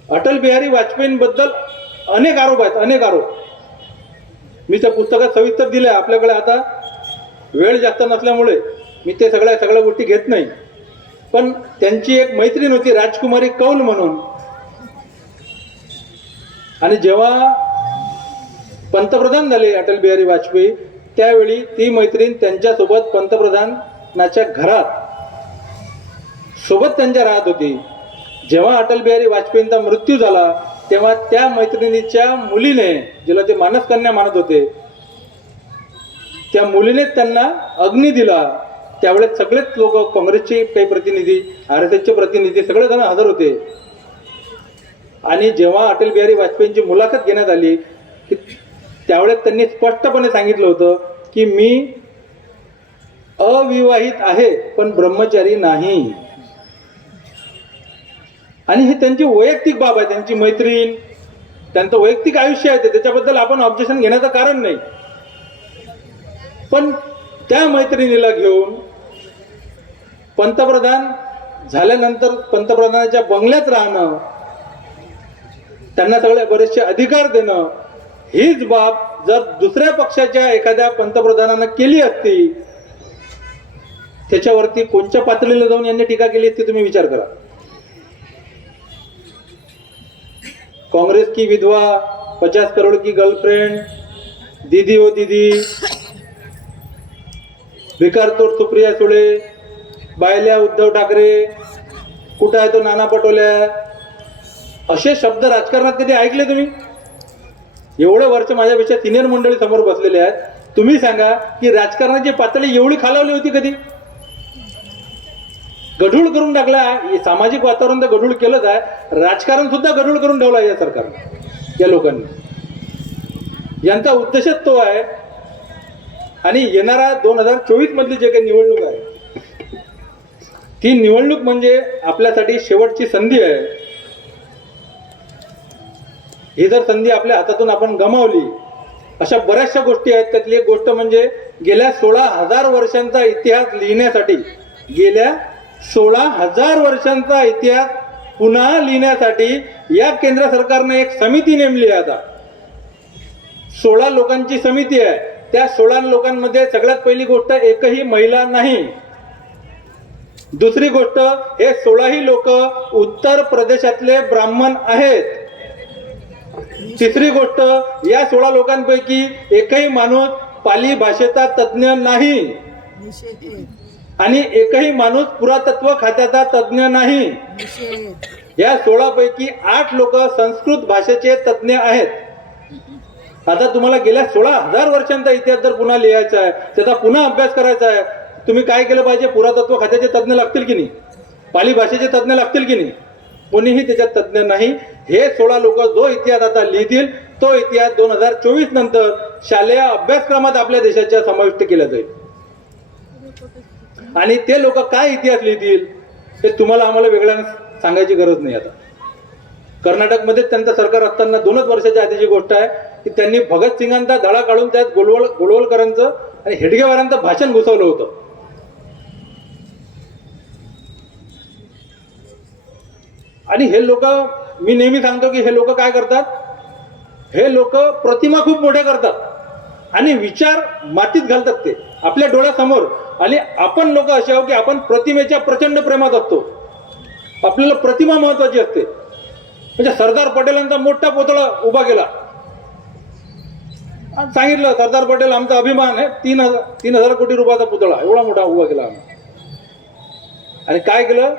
अटल बिहारी वाजपेयींबद्दल अनेक आरोप आहेत, अनेक आरोप. मी त्या पुस्तकात सविस्तर दिले. आपल्याकडे आता वेळ जास्त नसल्यामुळे मी ते सगळ्या गोष्टी घेत नाही. पण त्यांची एक मैत्रीण होती राजकुमारी कौल म्हणून. आणि जेव्हा पंतप्रधान झाले अटल बिहारी वाजपेयी त्यावेळी ती मैत्रीण त्यांच्यासोबत पंतप्रधानाच्या घरात सोबत त्यांच्या राहत होती. जेव्हा अटल बिहारी वाजपेयींचा मृत्यू झाला तेव्हा त्या मैत्रिणीच्या मुलीने, जिला ते मानसकन्या मानत होते, त्या मुलीने त्यांना अग्नी दिला. त्यावेळेस सगळेच लोक, काँग्रेसचे काही प्रतिनिधी, RSSचे प्रतिनिधी, सगळेजण हजर होते. आणि जेव्हा अटल बिहारी वाजपेयींची मुलाखत घेण्यात आली की त्यावेळेस त्यांनी स्पष्टपणे सांगितलं होतं की मी अविवाहित आहे पण ब्रह्मचारी नाही. आणि ही त्यांची वैयक्तिक बाब आहे, त्यांची मैत्रीण, त्यांचं वैयक्तिक आयुष्य आहे, त्याच्याबद्दल आपण ऑब्जेक्शन घेण्याचं कारण नाही. पण त्या मैत्रिणीला घेऊन पंतप्रधान झाल्यानंतर पंतप्रधानाच्या बंगल्यात राहणं, त्यांना सगळे बरेचसे अधिकार देणं, हीच बाब जर दुसऱ्या पक्षाच्या एखाद्या पंतप्रधानानं केली असती त्याच्यावरती कोणत्या पातळीला जाऊन यांनी टीका केली असती तुम्ही विचार करा. कांग्रेस की विधवा, 50 करोड़ की गर्लफ्रेंड, दीदी ओ दीदी, भिकारतोड सुप्रिया सुळे, बायल्या उद्धव ठाकरे, कुठं आहे तो नाना पटोल्या, असे शब्द राजकारणात कधी ऐकले तुम्ही? एवढं वर्ष माझ्यापेक्षा सिनियर मंडळी समोर बसलेले आहेत. तुम्ही सांगा की राजकारणाची पातळी एवढी खालावली होती कधी? गढूळ करून टाकला. सामाजिक वातावरण तर गढूळ केलंच आहे, राजकारण सुद्धा गढूळ करून ठेवला या सरकारने, या लोकांनी. यांचा उद्देशच तो आहे. आणि येणारा 2024 मधली जे काही निवडणूक आहे ती निवडणूक म्हणजे आपल्यासाठी शेवटची संधी आहे. ही जर संधी आपल्या हातातून आपण गमावली, अशा बऱ्याचशा गोष्टी आहेत. त्यातली एक गोष्ट म्हणजे गेल्या 16,000 वर्षांचा इतिहास लिहिण्यासाठी, गेल्या 16,000 वर्षांचा इतिहास पुन्हा लिहिण्यासाठी या केंद्र सरकारने एक समिती नेमली आहे. आता 16 लोकांची समिती आहे. त्या 16 लोकांमध्ये सगळ्यात पहिली गोष्ट एकही महिला नाही. दुसरी गोष्ट, हे 16ही लोक उत्तर प्रदेशातले ब्राह्मण आहेत. तिसरी गोष्ट, या 16 लोकांपैकी एकही माणूस पाली भाषेचा तज्ज्ञ नाही आणि एकही माणूस पुरातत्व खात्याचा तज्ज्ञ नाही. या 16 पैकी 8 लोक संस्कृत भाषेचे तज्ज्ञ आहेत. आता तुम्हाला गेल्या 16,000 वर्षांचा इतिहास जर पुन्हा लिहायचा आहे, त्याचा पुन्हा अभ्यास करायचा आहे, तुम्ही काय केलं पाहिजे? पुरातत्व खात्याचे तज्ज्ञ लागतील की नाही? पाली भाषेचे तज्ज्ञ लागतील की नाही? कोणीही त्याच्यात तज्ज्ञ नाही. हे 16 लोक जो इतिहास आता लिहितील तो इतिहास 2024 नंतर शालेय अभ्यासक्रमात आपल्या देशाच्या समाविष्ट केला जाईल. आणि ते लोक काय इतिहास लिहितील हे तुम्हाला आम्हाला वेगळ्यानं सांगायची गरज नाही. आता कर्नाटकमध्ये त्यांचं सरकार असताना 2च वर्षाच्या आधीची गोष्ट आहे की त्यांनी भगतसिंगांचा धडा काढून त्यात गोळवलकरांचं आणि हेडगेवारांचं भाषण घुसवलं होतं. आणि हे लोक, मी नेहमी सांगतो की हे लोक काय करतात, हे लोक प्रतिमा खूप मोठ्या करतात आणि विचार मातीत घालतात ते आपल्या डोळ्यासमोर. आणि आपण लोक असे आहोत की आपण प्रतिमेच्या प्रचंड प्रेमात असतो. आपल्याला प्रतिमा महत्वाची असते. म्हणजे सरदार पटेलांचा मोठा पुतळा उभा केला, सांगितलं सरदार पटेल आमचा अभिमान आहे, 3,000 कोटी रुपयाचा पुतळा एवढा मोठा उभा केला आम्ही. आणि काय केलं,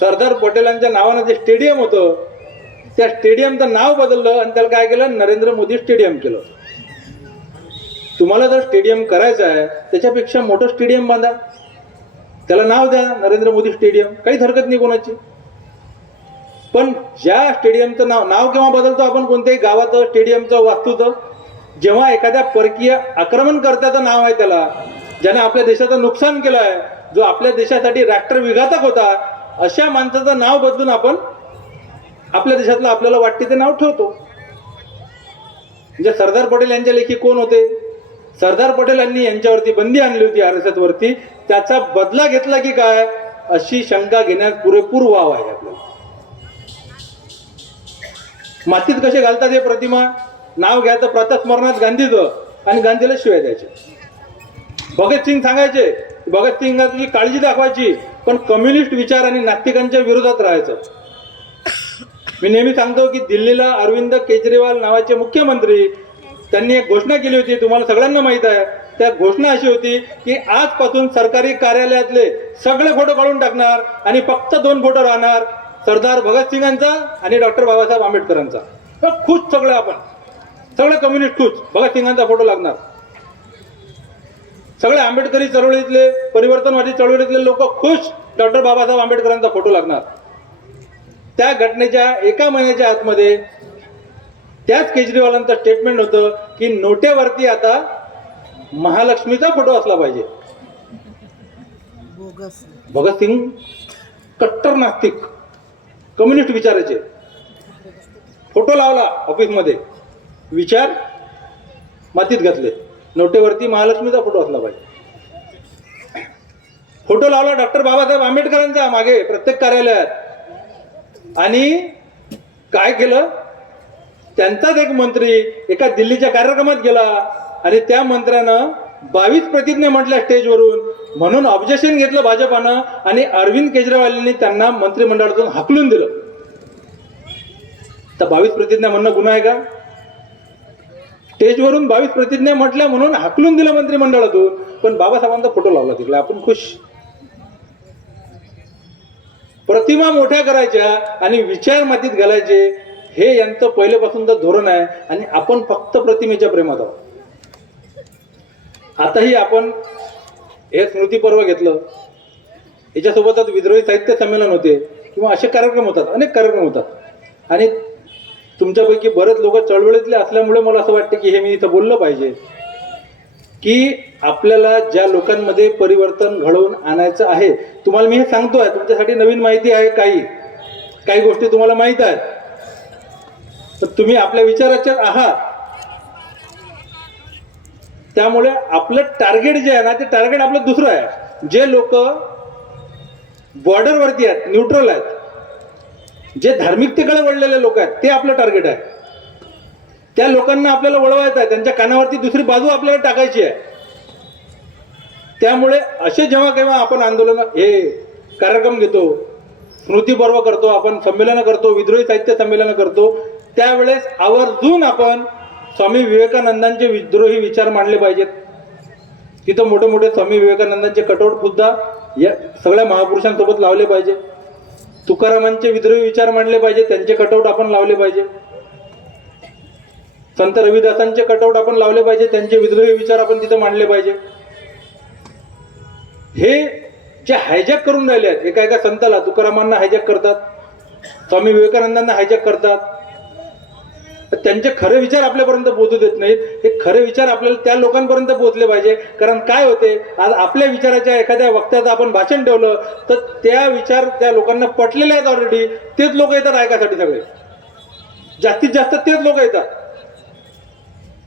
सरदार पटेलांच्या नावानं जे स्टेडियम होतं त्या स्टेडियमचं नाव बदललं आणि त्याला काय केलं, नरेंद्र मोदी स्टेडियम केलं. तुम्हाला जर स्टेडियम करायचं आहे त्याच्यापेक्षा मोठं स्टेडियम बांधा, त्याला नाव द्या नरेंद्र मोदी स्टेडियम, काहीच हरकत नाही कोणाची. पण ज्या स्टेडियमचं नाव केव्हा बदलतो आपण, कोणत्याही गावाचं स्टेडियमचं वास्तूचं, जेव्हा एखाद्या परकीय आक्रमणकर्त्याचं नाव आहे त्याला, ज्याने आपल्या देशाचं नुकसान केलं आहे, जो आपल्या देशासाठी राष्ट्रविघातक होता, अशा माणसाचं नाव बदलून आपण आपल्या देशातलं आपल्याला वाटते ते नाव ठेवतो. म्हणजे सरदार पटेल यांच्या लेखी कोण होते, सरदार पटेलांनी यांच्यावरती बंदी आणली होती RSS वरती, त्याचा बदला घेतला की काय अशी शंका घेण्यास पुरेपूर वाव आहे. आपल्याला मातीत कसे घालतात हे प्रतिमा, नाव घ्यायचं प्रातस्मरणात गांधीचं आणि गांधीला शिवाय द्यायचे. भगतसिंग सांगायचे, भगतसिंगाची काळजी दाखवायची पण कम्युनिस्ट विचार आणि नास्तिकांच्या विरोधात राहायचं. मी नेहमी सांगतो की दिल्लीला अरविंद केजरीवाल नावाचे मुख्यमंत्री, त्यांनी एक घोषणा केली होती, तुम्हाला सगळ्यांना माहित आहे. त्या घोषणा अशी होती की आजपासून सरकारी कार्यालयातले सगळे फोटो काढून टाकणार आणि फक्त 2 फोटो राहणार, सरदार भगतसिंगांचा आणि डॉक्टर बाबासाहेब आंबेडकरांचा. खुश सगळे, आपण सगळे कम्युनिस्ट खुश, भगतसिंगांचा फोटो लागणार. सगळे आंबेडकरी चळवळीतले, परिवर्तनवादी चळवळीतले लोक खुश, डॉक्टर बाबासाहेब आंबेडकरांचा फोटो लागणार. त्या घटनेच्या 1 महिन्याच्या आतमध्ये त्याच केजरीवालांचं स्टेटमेंट होतं की नोटेवरती आता महालक्ष्मीचा फोटो असला पाहिजे. भगतसिंग कट्टर नास्तिक, कम्युनिस्ट विचाराचे, फोटो लावला ऑफिसमध्ये, विचार मातीत घातले, नोटेवरती महालक्ष्मीचा फोटो असला पाहिजे. फोटो लावला डॉक्टर बाबासाहेब आंबेडकरांचा मागे प्रत्येक कार्यालयात. आणि काय केलं, त्यांचाच एक मंत्री एका दिल्लीच्या कार्यक्रमात गेला आणि त्या मंत्र्यानं 22 प्रतिज्ञा म्हटल्या स्टेजवरून, म्हणून ऑब्जेक्शन घेतलं भाजपानं आणि अरविंद केजरीवालांनी त्यांना मंत्रिमंडळातून हाकलून दिलं. तर 22 प्रतिज्ञा म्हणणं गुन्हा आहे का? स्टेजवरून 22 प्रतिज्ञा म्हटल्या म्हणून हाकलून दिलं मंत्रिमंडळातून, पण बाबासाहेबांचा फोटो लावला तिकडे, आपण खुश. प्रतिमा मोठ्या करायच्या आणि विचार मातीत घालायचे, हे यांचं पहिल्यापासूनचं धोरण आहे. आणि आपण फक्त प्रतिमेच्या प्रेमात आहोत. आताही आपण हे स्मृती पर्व घेतलं, याच्यासोबतच विद्रोही साहित्य संमेलन होते किंवा असे कार्यक्रम होतात, अनेक कार्यक्रम होतात. आणि तुमच्यापैकी बरेच लोक चळवळीतले असल्यामुळे मला असं वाटतं की हे मी इथं बोललं पाहिजे की आपल्याला ज्या लोकांमध्ये परिवर्तन घडवून आणायचं आहे, तुम्हाला मी हे सांगतोय, तुमच्यासाठी नवीन माहिती आहे, काही गोष्टी तुम्हाला माहीत आहेत, तर तुम्ही आपल्या विचाराचे आहात. त्यामुळे आपलं टार्गेट जे आहे ना, ते टार्गेट आपलं दुसरं आहे. जे लोक बॉर्डरवरती आहेत, न्यूट्रल आहेत, जे धार्मिकतेकडे वळलेले लोक आहेत, ते आपलं टार्गेट आहे. त्या लोकांना आपल्याला वळवायचं आहे, त्यांच्या कानावरती दुसरी बाजू आपल्याला टाकायची आहे. त्यामुळे असे जेव्हा केव्हा आपण आंदोलन, हे कार्यक्रम घेतो, स्मृती पर्व करतो, आपण संमेलनं करतो, विद्रोही साहित्य संमेलनं करतो, त्यावेळेस आवर्जून आपण स्वामी विवेकानंदांचे विद्रोही विचार मांडले पाहिजेत. तिथं मोठे मोठे स्वामी विवेकानंदांचे कटआउट सुद्धा या सगळ्या महापुरुषांसोबत लावले पाहिजे. तुकारामांचे विद्रोही विचार मांडले पाहिजे, त्यांचे कटआउट आपण लावले पाहिजे. संत रविदासांचे कटआउट आपण लावले पाहिजे, त्यांचे विद्रोही विचार आपण तिथं मांडले पाहिजे. हे जे हायजॅक करून राहिले आहेत, एका संताला, तुकारामांना हायजॅक करतात, स्वामी विवेकानंदांना हायजॅक करतात. त्यांचे खरे विचार आपल्यापर्यंत पोहोचू देत नाहीत. हे खरे विचार आपल्याला त्या लोकांपर्यंत पोहोचले पाहिजे. कारण काय होते, आज आपल्या विचाराच्या एखाद्या वक्त्याचं आपण भाषण ठेवलं तर त्या विचार त्या लोकांना पटलेले आहेत ऑलरेडी. तेच लोक येतात ऐकासाठी, सगळे जास्तीत जास्त तेच लोक येतात.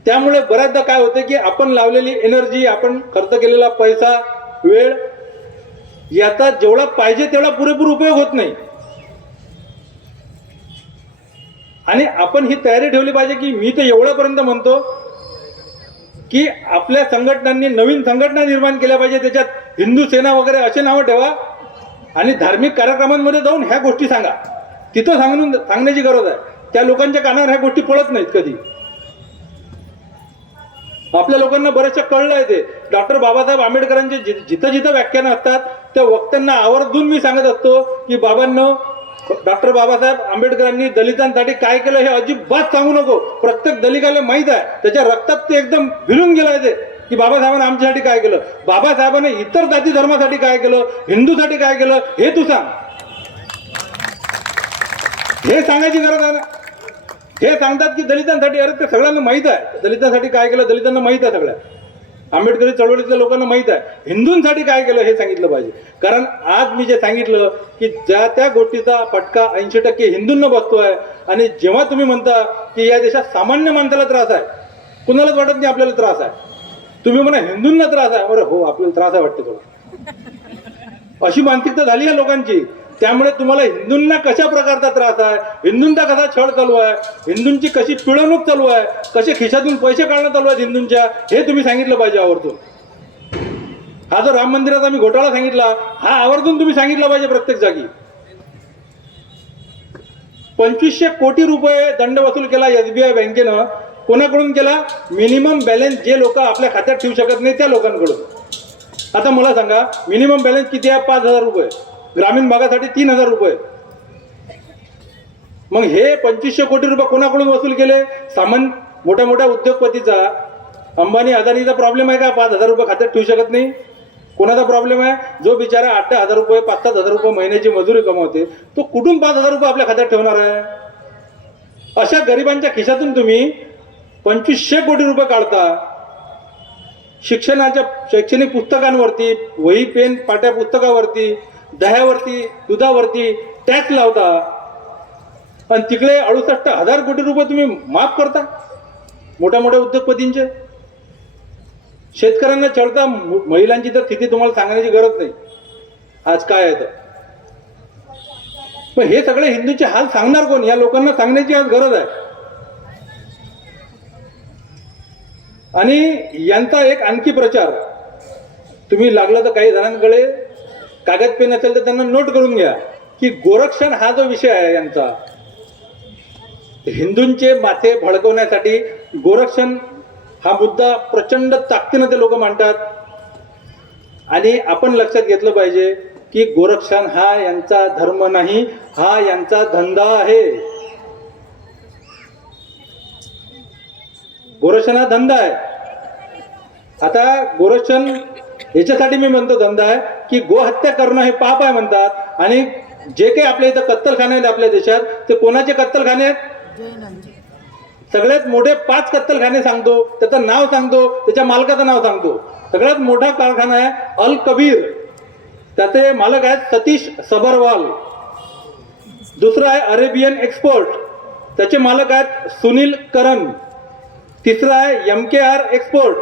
त्यामुळे बऱ्याचदा काय होते की आपण लावलेली एनर्जी, आपण खर्च केलेला पैसा, वेळ याचा जेवढा पाहिजे तेवढा पुरेपूर उपयोग होत नाही. आणि आपण ही तयारी ठेवली पाहिजे की मी तर एवढ्यापर्यंत म्हणतो की आपल्या संघटनांनी नवीन संघटना निर्माण केल्या पाहिजे. त्याच्यात हिंदू सेना वगैरे असे नावं ठेवा आणि धार्मिक कार्यक्रमांमध्ये जाऊन ह्या गोष्टी सांगा. तिथं सांगण्याची गरज आहे. त्या लोकांच्या कानावर ह्या गोष्टी पडत नाहीत कधी. आपल्या लोकांना बरेचसे कळलं आहे ते. डॉक्टर बाबासाहेब आंबेडकरांचे जिथं जिथं व्याख्यानं असतात त्या वक्त्यांना आवर्जून मी सांगत असतो की बाबांनो, डॉक्टर बाबासाहेब आंबेडकरांनी दलितांसाठी काय केलं हे अजिबात सांगू नको. प्रत्येक दलिताला माहीत आहे, त्याच्या रक्तात ते एकदम भिरून गेलं ते की बाबासाहेबांनी आमच्यासाठी काय केलं, बाबासाहेबांनी इतर जाती धर्मासाठी काय केलं, हिंदूसाठी काय केलं हे तू सांग. हे सांगायची गरज आहे ना. हे सांगतात की दलितांसाठी, अरे ते सगळ्यांना माहीत आहे दलितांसाठी काय केलं, दलितांना माहीत आहे सगळ्या. आंबेडकरी चळवळीतल्या लोकांना माहीत आहे. हिंदूंसाठी काय केलं हे सांगितलं पाहिजे. कारण आज मी जे सांगितलं की ज्या त्या गोष्टीचा फटका 80% हिंदूंना बसतोय. आणि जेव्हा तुम्ही म्हणता की या देशात सामान्य माणसाला त्रास आहे, कुणालाच वाटत नाही आपल्याला त्रास आहे, तुम्ही म्हणा हिंदूंना त्रास आहे, अरे हो आपल्याला त्रास आहे वाटते थोडा, अशी मानसिकता झाली आहे लोकांची. त्यामुळे तुम्हाला हिंदूंना कशा प्रकारचा त्रास आहे, हिंदूंचा कसा छळ चालू आहे, हिंदूंची कशी पिळवणूक चालू आहे, कसे खिशातून पैसे काढणं चालू आहेत हिंदूंच्या, हे तुम्ही सांगितलं पाहिजे आवर्जून. हा जो राम मंदिराचा मी घोटाळा सांगितला, हा आवर्जून तुम्ही सांगितला पाहिजे प्रत्येक जागी. 2500 कोटी रुपये दंड वसूल केला SBI बँकेनं. कोणाकडून केला? मिनिमम बॅलन्स जे लोक आपल्या खात्यात ठेवू शकत नाही त्या लोकांकडून. आता मला सांगा, मिनिमम बॅलन्स किती आहे? 5000 रुपये. ग्रामीण भागासाठी 3000 रुपये. मग हे 2500 कोटी रुपये कोणाकडून वसूल केले? मोठ्या मोठ्या उद्योगपतीचा, अंबानी अदानीचा प्रॉब्लेम आहे का 5000 रुपये खात्यात ठेवू शकत नाही? कोणाचा प्रॉब्लेम आहे? जो बिचारा 8,000 रुपये 5,000 रुपये महिन्याची मजुरी कमवते, तो कुठून 5000 रुपये आपल्या खात्यात ठेवणार आहे? अशा गरिबांच्या खिशातून तुम्ही 2500 कोटी रुपये काढता. शिक्षणाच्या शैक्षणिक पुस्तकांवरती, वही पेन पाट्या पुस्तकावरती, दह्यावरती, दुधावरती टॅक्स लावता. आणि तिकडे 68,000 कोटी रुपये तुम्ही माफ करता मोठ्या मोठ्या उद्योगपतींचे. शेतकऱ्यांना छळता. महिलांची तर स्थिती तुम्हाला सांगण्याची गरज नाही आज काय आहे तर. पण हे सगळे हिंदूंचे हाल सांगणार कोण? या लोकांना सांगण्याची आज गरज आहे. आणि यांचा एक आणखी प्रचार, तुम्ही लागलं तर काही जणांकडे कागद पेन असेल तर त्यांना नोट करून घ्या की गोरक्षण हा जो विषय आहे यांचा, हिंदूंचे माथे भडकवण्यासाठी गोरक्षण हा मुद्दा प्रचंड ताकदीनं ते लोक मांडतात. आणि आपण लक्षात घेतलं पाहिजे की गोरक्षण हा यांचा धर्म नाही, हा यांचा धंदा आहे. गोरक्षण हा धंदा आहे. आता गोरक्षण याच्यासाठी मी म्हणतो धंदा आहे की गोहत्या करणं हे पाप आहे म्हणतात. आणि जे काही आपल्या इथं कत्तलखाने आहेत आपल्या देशात, ते कोणाचे कत्तलखाने आहेत? सगळ्यात मोठे 5 कत्तलखाने सांगतो, त्याचं नाव सांगतो, त्याच्या मालकाचं नाव सांगतो. सगळ्यात मोठा कारखाना आहे अल कबीर, त्याचे मालक आहेत सतीश सबरवाल. दुसरा आहे अरेबियन एक्सपोर्ट, त्याचे मालक आहेत सुनील करन. तिसरा आहे MKR एक्सपोर्ट,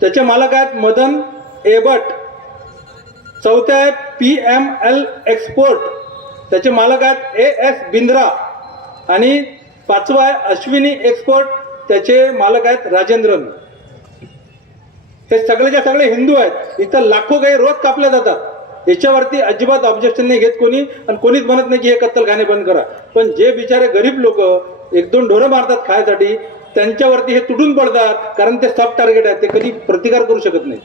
त्याचे मालक आहेत मदन एबट. चौथा आहे PML एक्सपोर्ट, त्याचे मालक आहेत AS बिंद्रा. आणि पाचवा आहे अश्विनी एक्सपोर्ट, त्याचे मालक आहेत राजेंद्रन. हे सगळेच्या सगळे हिंदू आहेत. इथं लाखो गाई रोज कापल्या जातात. याच्यावरती अजिबात ऑब्जेक्शन नाही घेत कोणी, आणि कोणीच म्हणत नाही की हे कत्तलखाने बंद करा. पण जे बिचारे गरीब लोक 1-2 ढोरं मारतात खायसाठी, त्यांच्यावरती हे तुटून पडतात. कारण ते सब टार्गेट आहेत, ते कधी प्रतिकार करू शकत नाही.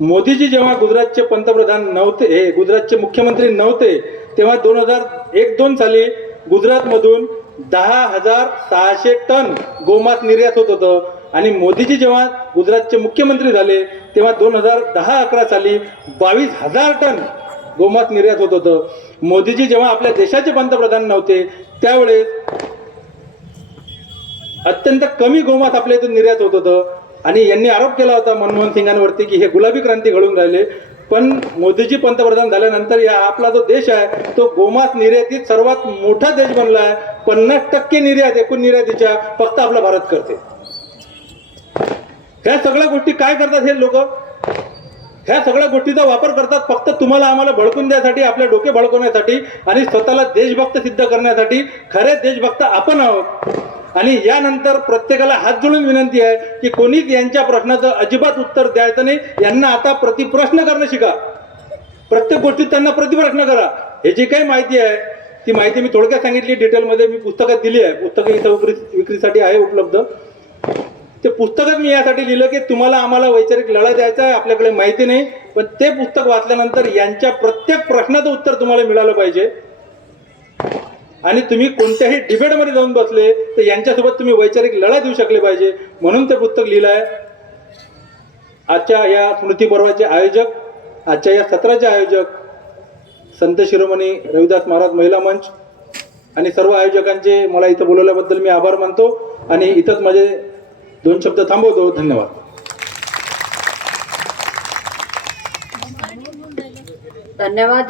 मोदीजी जेव्हा गुजरातचे पंतप्रधान नव्हते, हे गुजरातचे मुख्यमंत्री नव्हते, तेव्हा 2001-2 साली गुजरातमधून 10,600 टन गोमांस निर्यात होत होतं. आणि मोदीजी जेव्हा गुजरातचे मुख्यमंत्री झाले तेव्हा 2010-11 साली 22,000 टन गोमांस निर्यात होत होतं. मोदीजी जेव्हा आपल्या देशाचे पंतप्रधान नव्हते त्यावेळेस अत्यंत कमी गोमांस आपल्या इथून निर्यात होत होतं आणि यांनी आरोप केला होता मनमोहन सिंगांवरती की हे गुलाबी क्रांती घडून राहिले. पण मोदीजी पंतप्रधान झाल्यानंतर या आपला जो देश आहे तो गोमांस निर्यातीत सर्वात मोठा देश बनला आहे. 50% निर्यात एकूण निर्यातीच्या फक्त आपला भारत करते. ह्या सगळ्या गोष्टी काय करतात हे लोक? ह्या सगळ्या गोष्टीचा वापर करतात फक्त तुम्हाला आम्हाला भडकून द्यासाठी, आपले डोके भडकवण्यासाठी आणि स्वतःला देशभक्त सिद्ध करण्यासाठी. खरे देशभक्त आपण आहोत. आणि यानंतर प्रत्येकाला हात जोडून विनंती आहे की कोणीच यांच्या प्रश्नाचं अजिबात उत्तर द्यायचं नाही. यांना आता प्रतिप्रश्न करणं शिका. प्रत्येक गोष्टीत त्यांना प्रतिप्रश्न करा. हे जी काही माहिती आहे ती माहिती मी थोडक्यात सांगितली, डिटेलमध्ये मी पुस्तकात दिली आहे. पुस्तकं इथं विक्रीसाठी आहे उपलब्ध. ते पुस्तकात मी यासाठी लिहिलं की तुम्हाला आम्हाला वैचारिक लढा द्यायचा आहे, आपल्याकडे माहिती नाही, पण ते पुस्तक वाचल्यानंतर यांच्या प्रत्येक प्रश्नाचं उत्तर तुम्हाला मिळालं पाहिजे. आणि तुम्ही कोणत्याही डिबेटमध्ये जाऊन बसले तर यांच्यासोबत तुम्ही वैचारिक लढा देऊ शकले पाहिजे, म्हणून ते पुस्तक लिहिलं आहे. आजच्या या स्मृती पर्वाचे आयोजक, आजच्या या सत्राचे आयोजक संत शिरोमणी रविदास महाराज महिला मंच आणि सर्व आयोजकांचे मला इथं बोलवल्याबद्दल मी आभार मानतो आणि इथंच माझे 2 शब्द थांबवतो. धन्यवाद. धन्यवाद.